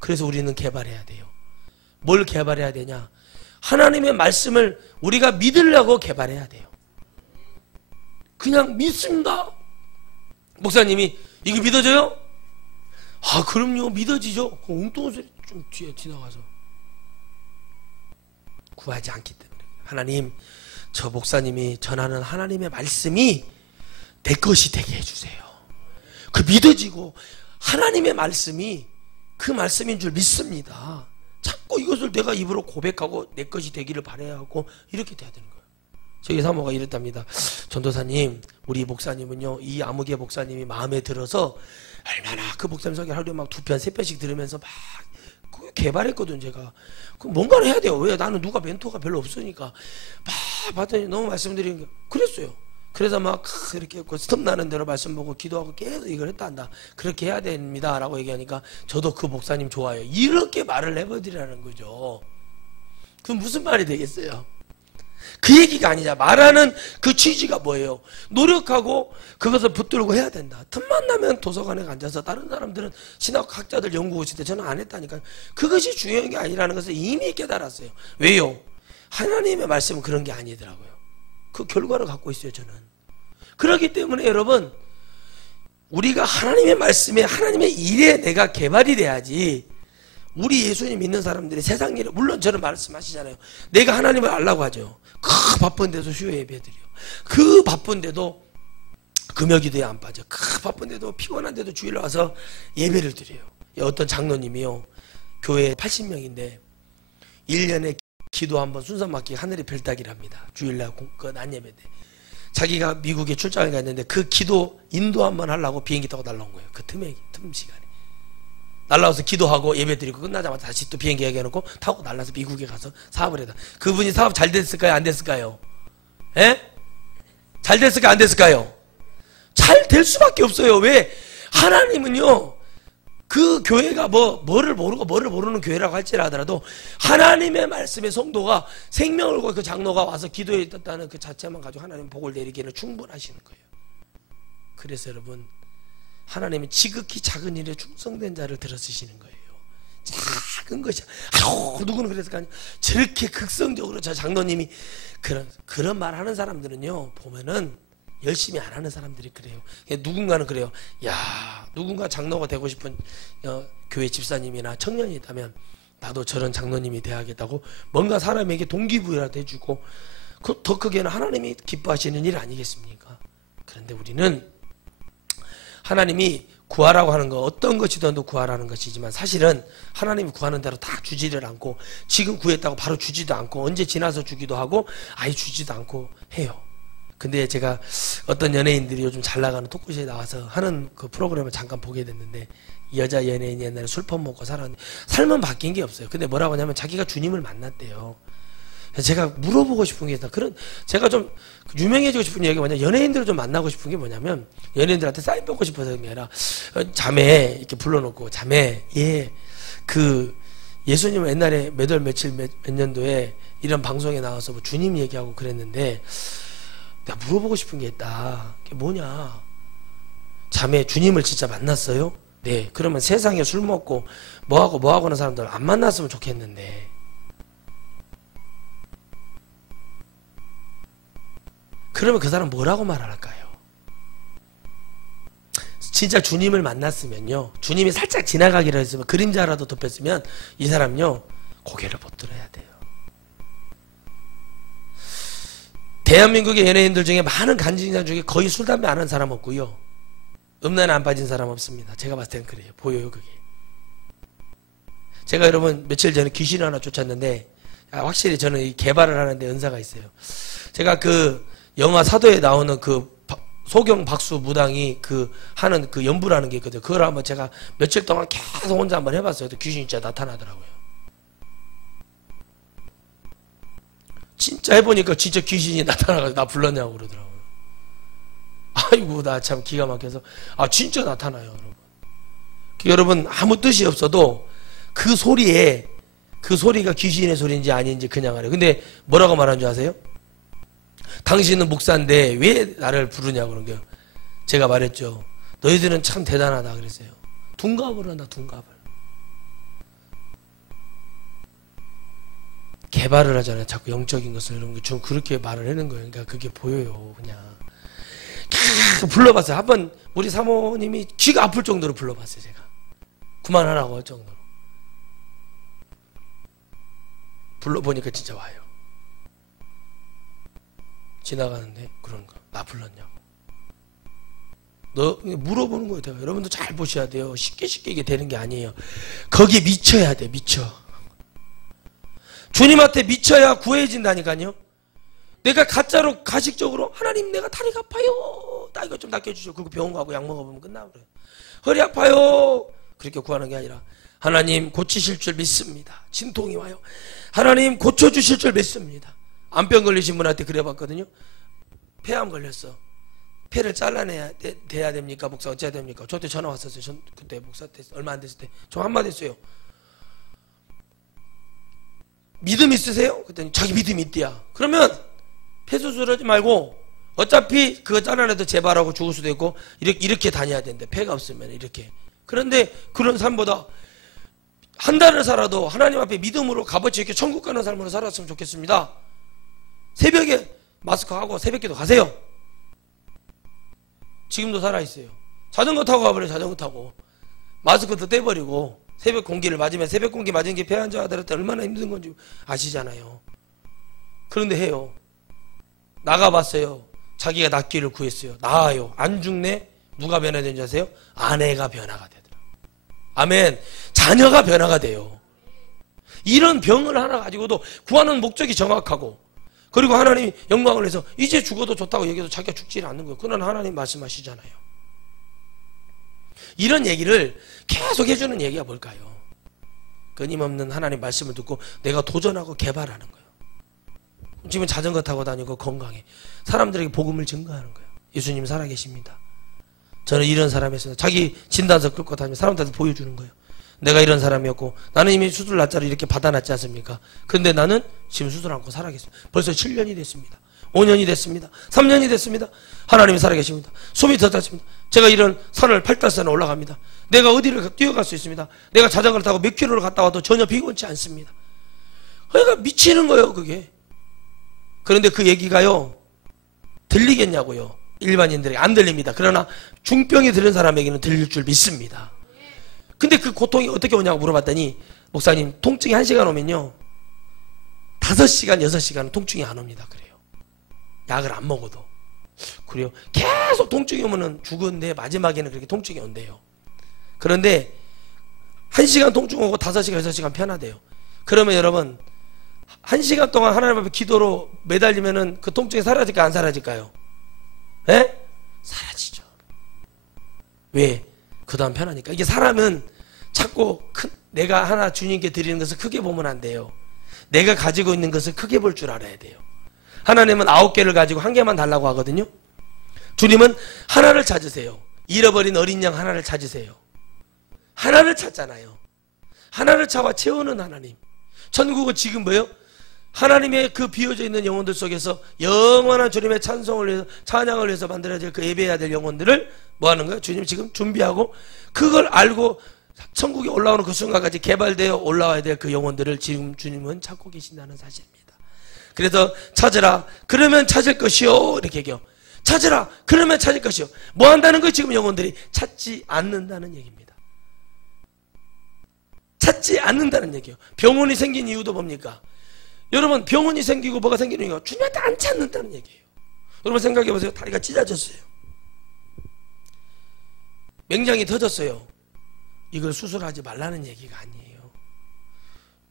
그래서 우리는 개발해야 돼요. 뭘 개발해야 되냐? 하나님의 말씀을 우리가 믿으려고 개발해야 돼요. 그냥 믿습니다. 목사님이 이거 믿어져요? 그럼요, 믿어지죠. 그 엉뚱한 소리 좀 뒤에 지나가서 구하지 않기 때문에. 하나님, 저 목사님이 전하는 하나님의 말씀이 내 것이 되게 해주세요. 그 믿어지고 하나님의 말씀이 그 말씀인 줄 믿습니다. 자꾸 이것을 내가 입으로 고백하고 내 것이 되기를 바라야 하고 이렇게 돼야 되는 거예요. 저희 사모가 이랬답니다. 전도사님, 우리 목사님은요, 이 아무개 목사님이 마음에 들어서 얼마나 그 목사님 설교 하루에 막 2편, 3편씩 들으면서 막 개발했거든. 제가 뭔가를 해야 돼요. 왜? 나는 누가 멘토가 별로 없으니까 막 봤더니 너무 말씀드리는 게 그랬어요. 그래서 막 이렇게 스톱 나는 대로 말씀 보고 기도하고 계속 이걸 했다 한다. 그렇게 해야 됩니다 라고 얘기하니까 저도 그 목사님 좋아요. 이렇게 말을 해버리라는 거죠. 그럼 무슨 말이 되겠어요? 그 얘기가 아니냐. 말하는 그 취지가 뭐예요? 노력하고 그것을 붙들고 해야 된다. 틈만 나면 도서관에 앉아서 다른 사람들은 신학학자들 연구 오실 때 저는 안 했다니까요. 그것이 중요한 게 아니라는 것을 이미 깨달았어요. 왜요? 하나님의 말씀은 그런 게 아니더라고요. 그 결과를 갖고 있어요. 저는. 그렇기 때문에 여러분, 우리가 하나님의 말씀에 하나님의 일에 내가 개발이 돼야지. 우리 예수님 믿는 사람들이 세상 일에, 물론 저는 말씀하시잖아요. 내가 하나님을 알라고 하죠. 그 바쁜데도 수요 예배 드려. 그 바쁜데도 금요기도에 안 빠져. 그 바쁜데도 피곤한데도 주일에 와서 예배를 드려요. 어떤 장로님이요, 교회 80명인데 1년에 기도 한번 순서 맞게 하늘의 별 따기랍니다. 주일날 그 낮예배 때 자기가 미국에 출장을 갔는데 그 기도 인도 한번 하려고 비행기 타고 날라온 거예요. 그 틈 시간에 날라와서 기도하고 예배 드리고 끝나자마자 다시 또 비행기 얘기해놓고 타고 날라서 미국에 가서 사업을 해다. 그분이 사업 잘 됐을까요? 안 됐을까요? 예? 잘 됐을까요? 안 됐을까요? 잘 될 수밖에 없어요. 왜? 하나님은요, 그 교회가 뭐를 모르고 뭐를 모르는 교회라고 할지라도 하나님의 말씀의 성도가 생명을 걸고 그 장로가 와서 기도했다는 그 자체만 가지고 하나님 복을 내리기에는 충분하시는 거예요. 그래서 여러분, 하나님은 지극히 작은 일에 충성된 자를 들어 쓰시는 거예요. 작은 것이, 누구는 그랬을까? 저렇게 극성적으로 저 장로님이 그런 말 하는 사람들은요, 보면은 열심히 안 하는 사람들이 그래요. 누군가는 그래요. 야, 누군가 장로가 되고 싶은 교회 집사님이나 청년이 있다면 나도 저런 장로님이 돼야겠다고 뭔가 사람에게 동기부여라도 해주고, 더 크게는 하나님이 기뻐하시는 일 아니겠습니까? 그런데 우리는 하나님이 구하라고 하는 거, 어떤 것이든 구하라는 것이지만 사실은 하나님이 구하는 대로 다 주지를 않고, 지금 구했다고 바로 주지도 않고, 언제 지나서 주기도 하고 아예 주지도 않고 해요. 근데 제가 어떤 연예인들이 요즘 잘 나가는 토크쇼에 나와서 하는 그 프로그램을 잠깐 보게 됐는데, 이 여자 연예인이 옛날에 술 퍼먹고 살았는데 삶은 바뀐 게 없어요. 근데 뭐라고 하냐면 자기가 주님을 만났대요. 제가 물어보고 싶은 게 있다. 제가 좀 유명해지고 싶은 얘기가 뭐냐, 연예인들을 좀 만나고 싶은 게 뭐냐면, 연예인들한테 사인 받고 싶어서 그런 게 아니라, 자매 이렇게 불러놓고, 자매, 예수님은 옛날에 몇 년도에 이런 방송에 나와서 뭐 주님 얘기하고 그랬는데, 내가 물어보고 싶은 게 있다. 그게 뭐냐, 자매, 주님을 진짜 만났어요? 네. 그러면 세상에 술 먹고 뭐하고 하는 사람들 안 만났으면 좋겠는데, 그러면 그 사람 뭐라고 말할까요? 진짜 주님을 만났으면요, 주님이 살짝 지나가기로 했으면, 그림자라도 덮였으면 이 사람요 고개를 못 들어야 돼요. 대한민국의 연예인들 중에 많은 간증자 중에 거의 술 담배 안 하는 사람 없고요, 음란에 안 빠진 사람 없습니다. 제가 봤을 땐 그래요. 보여요. 그게. 제가 여러분 며칠 전에 귀신 하나 쫓았는데, 확실히 저는 이 개발을 하는데 은사가 있어요. 제가 그 영화 사도에 나오는 그 소경 박수 무당이 하는 그 연부라는 게 있거든요. 그걸 한번 제가 며칠 동안 계속 혼자 한번 해봤어요. 귀신이 진짜 나타나더라고요. 진짜 해보니까 진짜 귀신이 나타나가지고 나 불렀냐고 그러더라고요. 아이고, 나 참 기가 막혀서, 진짜 나타나요, 여러분. 여러분, 아무 뜻이 없어도 그 소리가 귀신의 소리인지 아닌지 그냥 알아요. 근데 뭐라고 말하는 줄 아세요? 당신은 목사인데 왜 나를 부르냐고 그런 거예요. 제가 말했죠. 너희들은 참 대단하다 그랬어요. 둔갑을 한다, 둔갑을. 개발을 하잖아요. 자꾸 영적인 것을. 여러분, 좀 그렇게 말을 하는 거예요. 그러니까 그게 보여요. 그냥 계속 불러봤어요. 한번 우리 사모님이 귀가 아플 정도로 불러봤어요. 제가 그만하라고 할 정도로 불러보니까 진짜 와요. 지나가는데 그런 거, 나 불렀냐고. 너 물어보는 거예요. 여러분도 잘 보셔야 돼요. 쉽게 이게 되는 게 아니에요. 거기에 미쳐야 돼. 미쳐. 주님한테 미쳐야 구해진다니까요. 내가 가짜로 가식적으로 하나님 내가 다리가 아파요, 나 이거 좀 낫게해주세요. 그리고 병원 가고 약 먹어보면 끝나버려요. 허리 아파요, 그렇게 구하는 게 아니라 하나님 고치실 줄 믿습니다. 진통이 와요, 하나님 고쳐주실 줄 믿습니다. 암병 걸리신 분한테 그래봤거든요. 폐암 걸렸어. 폐를 잘라내야 돼야 됩니까? 목사 어찌해야 됩니까? 저한테 전화 왔었어요. 전 그때 목사 때 얼마 안 됐을 때 저 한마디 했어요. 믿음 있으세요? 그랬더니 자기 믿음이 있대야. 그러면 폐수술하지 말고 어차피 그거 잘라내도 재발하고 죽을 수도 있고 이렇게 다녀야 되는데 폐가 없으면 이렇게. 그런데 그런 삶보다 한 달을 살아도 하나님 앞에 믿음으로 값어치 있게 천국 가는 삶으로 살았으면 좋겠습니다. 새벽에 마스크 하고 새벽기도 가세요. 지금도 살아있어요. 자전거 타고 가버려요. 자전거 타고 마스크도 떼버리고 새벽 공기를 맞으면 새벽 공기 맞은 게 폐환자들한테 얼마나 힘든 건지 아시잖아요. 그런데 해요. 나가봤어요. 자기가 낫기를 구했어요. 나아요. 안 죽네. 누가 변화되는지 아세요? 아내가 변화가 되더라. 아멘. 자녀가 변화가 돼요. 이런 병을 하나 가지고도 구하는 목적이 정확하고, 그리고 하나님이 영광을 해서 이제 죽어도 좋다고 얘기해도 자기가 죽지 않는 거예요. 그건 하나님 말씀하시잖아요. 이런 얘기를 계속 해주는 얘기가 뭘까요? 끊임없는 하나님 말씀을 듣고 내가 도전하고 개발하는 거예요. 지금 자전거 타고 다니고 건강해. 사람들에게 복음을 증거하는 거예요. 예수님 살아계십니다. 저는 이런 사람이었어요. 자기 진단서 끌고 다니면 사람들한테 보여주는 거예요. 내가 이런 사람이었고 나는 이미 수술 날짜를 이렇게 받아놨지 않습니까? 근데 나는 지금 수술 않고 살아계십니다. 벌써 7년이 됐습니다. 5년이 됐습니다. 3년이 됐습니다. 하나님이 살아계십니다. 숨이 더 찼습니다. 제가 이런 산을 8달산을 올라갑니다. 내가 어디를 뛰어갈 수 있습니다. 내가 자전거를 타고 몇 킬로를 갔다 와도 전혀 피곤치 않습니다. 그러니까 미치는 거예요, 그게. 그런데 그 얘기가요, 들리겠냐고요. 일반인들에게 안 들립니다. 그러나 중병이 들은 사람에게는 들릴 줄 믿습니다. 근데 그 고통이 어떻게 오냐고 물어봤더니, 목사님 통증이 1시간 오면요 5시간 6시간은 통증이 안 옵니다. 그래요. 약을 안 먹어도. 그래요. 계속 통증이 오면은 죽었는데 마지막에는 그렇게 통증이 온대요. 그런데 1시간 통증 오고 5시간 6시간 편하대요. 그러면 여러분 1시간 동안 하나님 앞에 기도로 매달리면은 그 통증이 사라질까요? 안 사라질까요? 예? 사라지죠. 왜? 그 다음 편하니까. 이게 사람은 자꾸 내가 하나 주님께 드리는 것을 크게 보면 안 돼요. 내가 가지고 있는 것을 크게 볼 줄 알아야 돼요. 하나님은 9개를 가지고 1개만 달라고 하거든요. 주님은 하나를 찾으세요. 잃어버린 어린 양 하나를 찾으세요. 하나를 찾잖아요. 하나를 찾아 채우는 하나님. 천국은 지금 뭐예요? 하나님의 그 비워져 있는 영혼들 속에서 영원한 주님의 찬송을 위해서, 찬양을 위해서 만들어질 그 예배해야 될 영혼들을 뭐 하는 거예요? 주님 지금 준비하고, 그걸 알고 천국에 올라오는 그 순간까지 개발되어 올라와야 될 그 영혼들을 지금 주님은 찾고 계신다는 사실입니다. 그래서 찾으라 그러면 찾을 것이요, 이렇게 얘기해요. 찾으라 그러면 찾을 것이요. 뭐 한다는 거예요? 지금 영혼들이 찾지 않는다는 얘기입니다. 찾지 않는다는 얘기예요. 병원이 생긴 이유도 뭡니까? 여러분 병원이 생기고 뭐가 생기는 이유가 주님한테 안 찾는다는 얘기예요. 여러분 생각해 보세요. 다리가 찢어졌어요. 맹장이 터졌어요. 이걸 수술하지 말라는 얘기가 아니에요.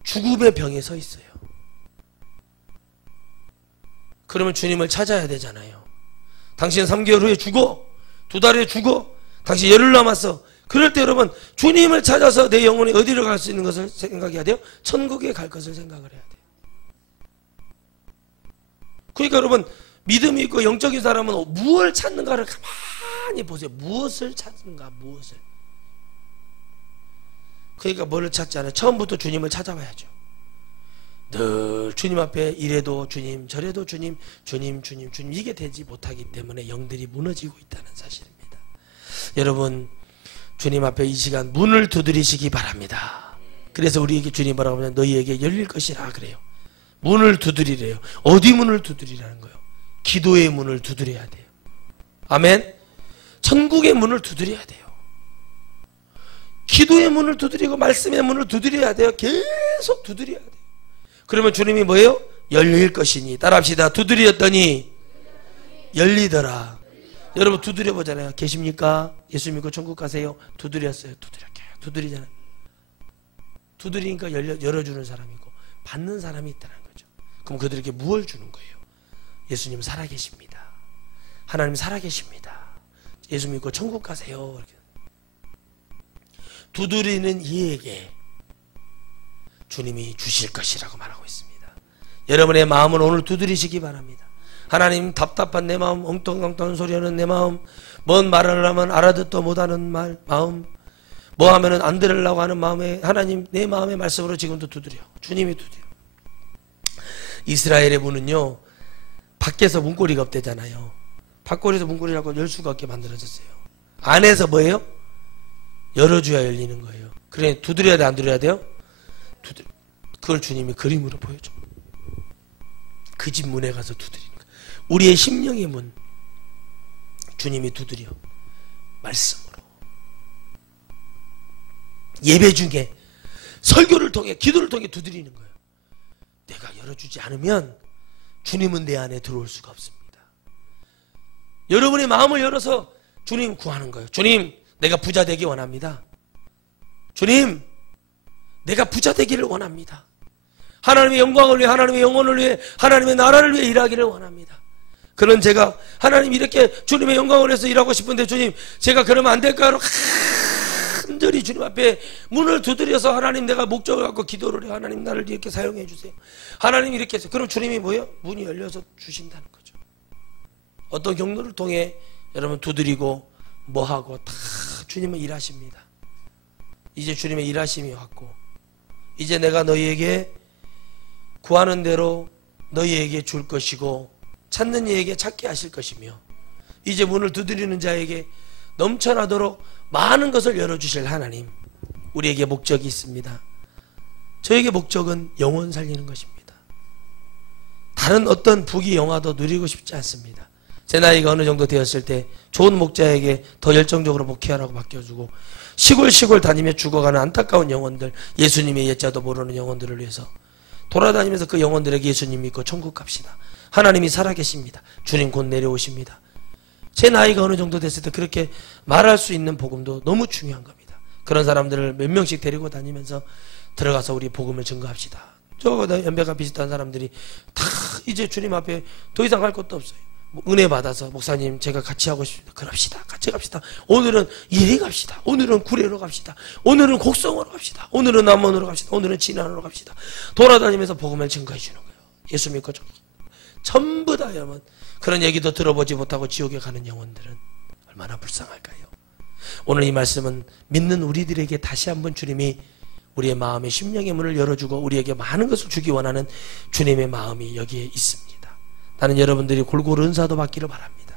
죽음의 병에 서 있어요. 그러면 주님을 찾아야 되잖아요. 당신 3개월 후에 죽어, 2달 후에 죽어, 당신 열흘 남았어. 그럴 때 여러분 주님을 찾아서 내 영혼이 어디로 갈 수 있는 것을 생각해야 돼요? 천국에 갈 것을 생각을 해야 돼요. 그러니까 여러분 믿음이 있고 영적인 사람은 무엇을 찾는가를 가만히 보세요. 무엇을 찾는가, 무엇을. 그러니까 뭐를 찾지 않아요? 처음부터 주님을 찾아봐야죠. 늘 주님 앞에 이래도 주님 저래도 주님 이게 되지 못하기 때문에 영들이 무너지고 있다는 사실입니다. 여러분 주님 앞에 이 시간 문을 두드리시기 바랍니다. 그래서 우리에게 주님 뭐라고 하면 너희에게 열릴 것이라 그래요. 문을 두드리래요. 어디 문을 두드리라는 거예요? 기도의 문을 두드려야 돼요. 아멘. 천국의 문을 두드려야 돼요. 기도의 문을 두드리고 말씀의 문을 두드려야 돼요. 계속 두드려야 돼요. 그러면 주님이 뭐예요? 열릴 것이니. 따라합시다. 두드렸더니 열리더라. 여러분 두드려 보잖아요. 계십니까? 예수 믿고 천국 가세요. 두드렸어요. 두드릴게요. 두드리잖아요. 두드리니까 열어주는 사람이 있고, 받는 사람이 있다는 거죠. 그럼 그들에게 무엇을 주는 거예요? 예수님 살아계십니다. 하나님 살아계십니다. 예수 믿고 천국 가세요. 이렇게. 두드리는 이에게 주님이 주실 것이라고 말하고 있습니다. 여러분의 마음은 오늘 두드리시기 바랍니다. 하나님, 답답한 내 마음, 엉뚱엉뚱한 소리하는 내 마음, 뭔 말을 하면 알아듣도 못하는 마음, 뭐 하면은 안 들으려고 하는 마음에, 하나님 내 마음의 말씀으로 지금도 두드려. 주님이 두드려. 이스라엘의 문은요, 밖에서 문고리가 없대잖아요. 밖고리에서 문고리라고 열 수가 없게 만들어졌어요. 안에서 뭐예요? 열어줘야 열리는 거예요. 그래, 두드려야 돼, 안 두드려야 돼요? 두드려. 그걸 주님이 그림으로 보여줘. 그 집 문에 가서 두드리는 거예요. 우리의 심령의 문, 주님이 두드려. 말씀으로. 예배 중에 설교를 통해, 기도를 통해 두드리는 거예요. 내가 열어주지 않으면 주님은 내 안에 들어올 수가 없습니다. 여러분의 마음을 열어서 주님 구하는 거예요. 주님, 내가 부자 되기 원합니다. 주님, 내가 부자 되기를 원합니다. 하나님의 영광을 위해, 하나님의 영혼을 위해, 하나님의 나라를 위해 일하기를 원합니다. 그런 제가 하나님 이렇게 주님의 영광을 위해서 일하고 싶은데 주님, 제가 그러면 안 될까요? 간절히 주님 앞에 문을 두드려서 하나님, 내가 목적을 갖고 기도를 해. 하나님, 나를 이렇게 사용해 주세요. 하나님 이렇게 해서, 그럼 주님이 뭐예요? 문이 열려서 주신다는 거죠. 어떤 경로를 통해 여러분 두드리고 뭐하고 다 주님은 일하십니다. 이제 주님의 일하심이 왔고, 이제 내가 너희에게 구하는 대로 너희에게 줄 것이고, 찾는 이에게 찾게 하실 것이며, 이제 문을 두드리는 자에게 넘쳐나도록 많은 것을 열어주실 하나님, 우리에게 목적이 있습니다. 저에게 목적은 영혼 살리는 것입니다. 다른 어떤 부귀 영화도 누리고 싶지 않습니다. 제 나이가 어느 정도 되었을 때 좋은 목자에게 더 열정적으로 목회하라고 맡겨주고, 시골 다니며 죽어가는 안타까운 영혼들, 예수님의 예자도 모르는 영혼들을 위해서 돌아다니면서 그 영혼들에게 예수님 믿고 천국 갑시다. 하나님이 살아계십니다. 주님 곧 내려오십니다. 제 나이가 어느 정도 됐을 때 그렇게 말할 수 있는 복음도 너무 중요한 겁니다. 그런 사람들을 몇 명씩 데리고 다니면서 들어가서 우리 복음을 증거합시다. 저 연배가 비슷한 사람들이 다 이제 주님 앞에 더 이상 할 것도 없어요. 은혜 받아서 목사님 제가 같이 하고 싶습니다. 그럽시다. 같이 갑시다. 오늘은 이리 갑시다. 오늘은 구례로 갑시다. 오늘은 곡성으로 갑시다. 오늘은 남원으로 갑시다. 오늘은 진안으로 갑시다. 돌아다니면서 복음을 증거해 주는 거예요. 예수 믿고 전부 다 여러분, 그런 얘기도 들어보지 못하고 지옥에 가는 영혼들은 얼마나 불쌍할까요? 오늘 이 말씀은 믿는 우리들에게 다시 한번 주님이 우리의 마음의 심령의 문을 열어주고 우리에게 많은 것을 주기 원하는 주님의 마음이 여기에 있습니다. 나는 여러분들이 골고루 은사도 받기를 바랍니다.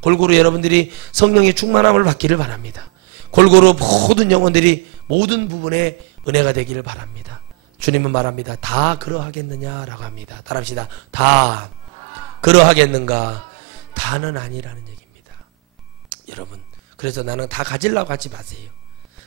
골고루 여러분들이 성령의 충만함을 받기를 바랍니다. 골고루 모든 영혼들이 모든 부분에 은혜가 되기를 바랍니다. 주님은 말합니다. 다 그러하겠느냐라고 합니다. 따라합시다. 다 그러하겠는가? 다는 아니라는 얘기입니다. 여러분, 그래서 나는 다 가지려고 하지 마세요.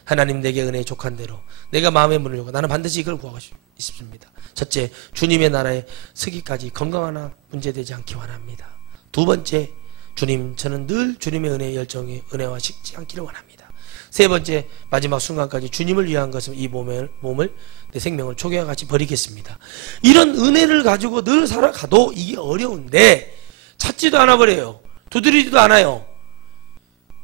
하나님 내게 은혜에 족한 대로 내가 마음의 문을 열고 나는 반드시 이걸 구하고 싶습니다. 첫째, 주님의 나라에 서기까지 건강 하나 문제되지 않기 원합니다. 두 번째, 주님, 저는 늘 주님의 은혜의 열정에 은혜와 식지 않기를 원합니다. 세 번째, 마지막 순간까지 주님을 위한 것은 이 몸을 내 생명을 초기와 같이 버리겠습니다. 이런 은혜를 가지고 늘 살아가도 이게 어려운데 찾지도 않아 버려요. 두드리지도 않아요.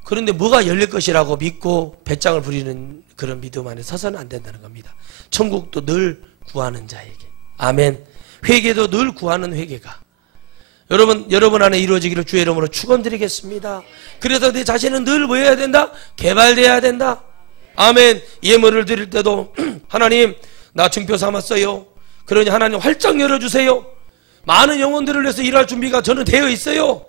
그런데 뭐가 열릴 것이라고 믿고 배짱을 부리는 그런 믿음 안에 서서는 안 된다는 겁니다. 천국도 늘 구하는 자에게, 아멘. 회개도 늘 구하는 회개가 여러분 안에 이루어지기를 주의 이름으로 축원드리겠습니다. 그래서 내 자신은 늘 뭐 해야 된다? 개발돼야 된다. 아멘. 예물을 드릴 때도 하나님 나 증표 삼았어요. 그러니 하나님 활짝 열어주세요. 많은 영혼들을 위해서 일할 준비가 저는 되어 있어요.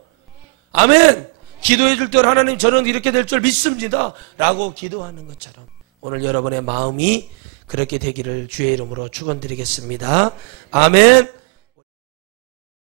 아멘. 기도해 줄 때 하나님 저는 이렇게 될 줄 믿습니다 라고 기도하는 것처럼 오늘 여러분의 마음이 그렇게 되기를 주의 이름으로 축원드리겠습니다. 아멘.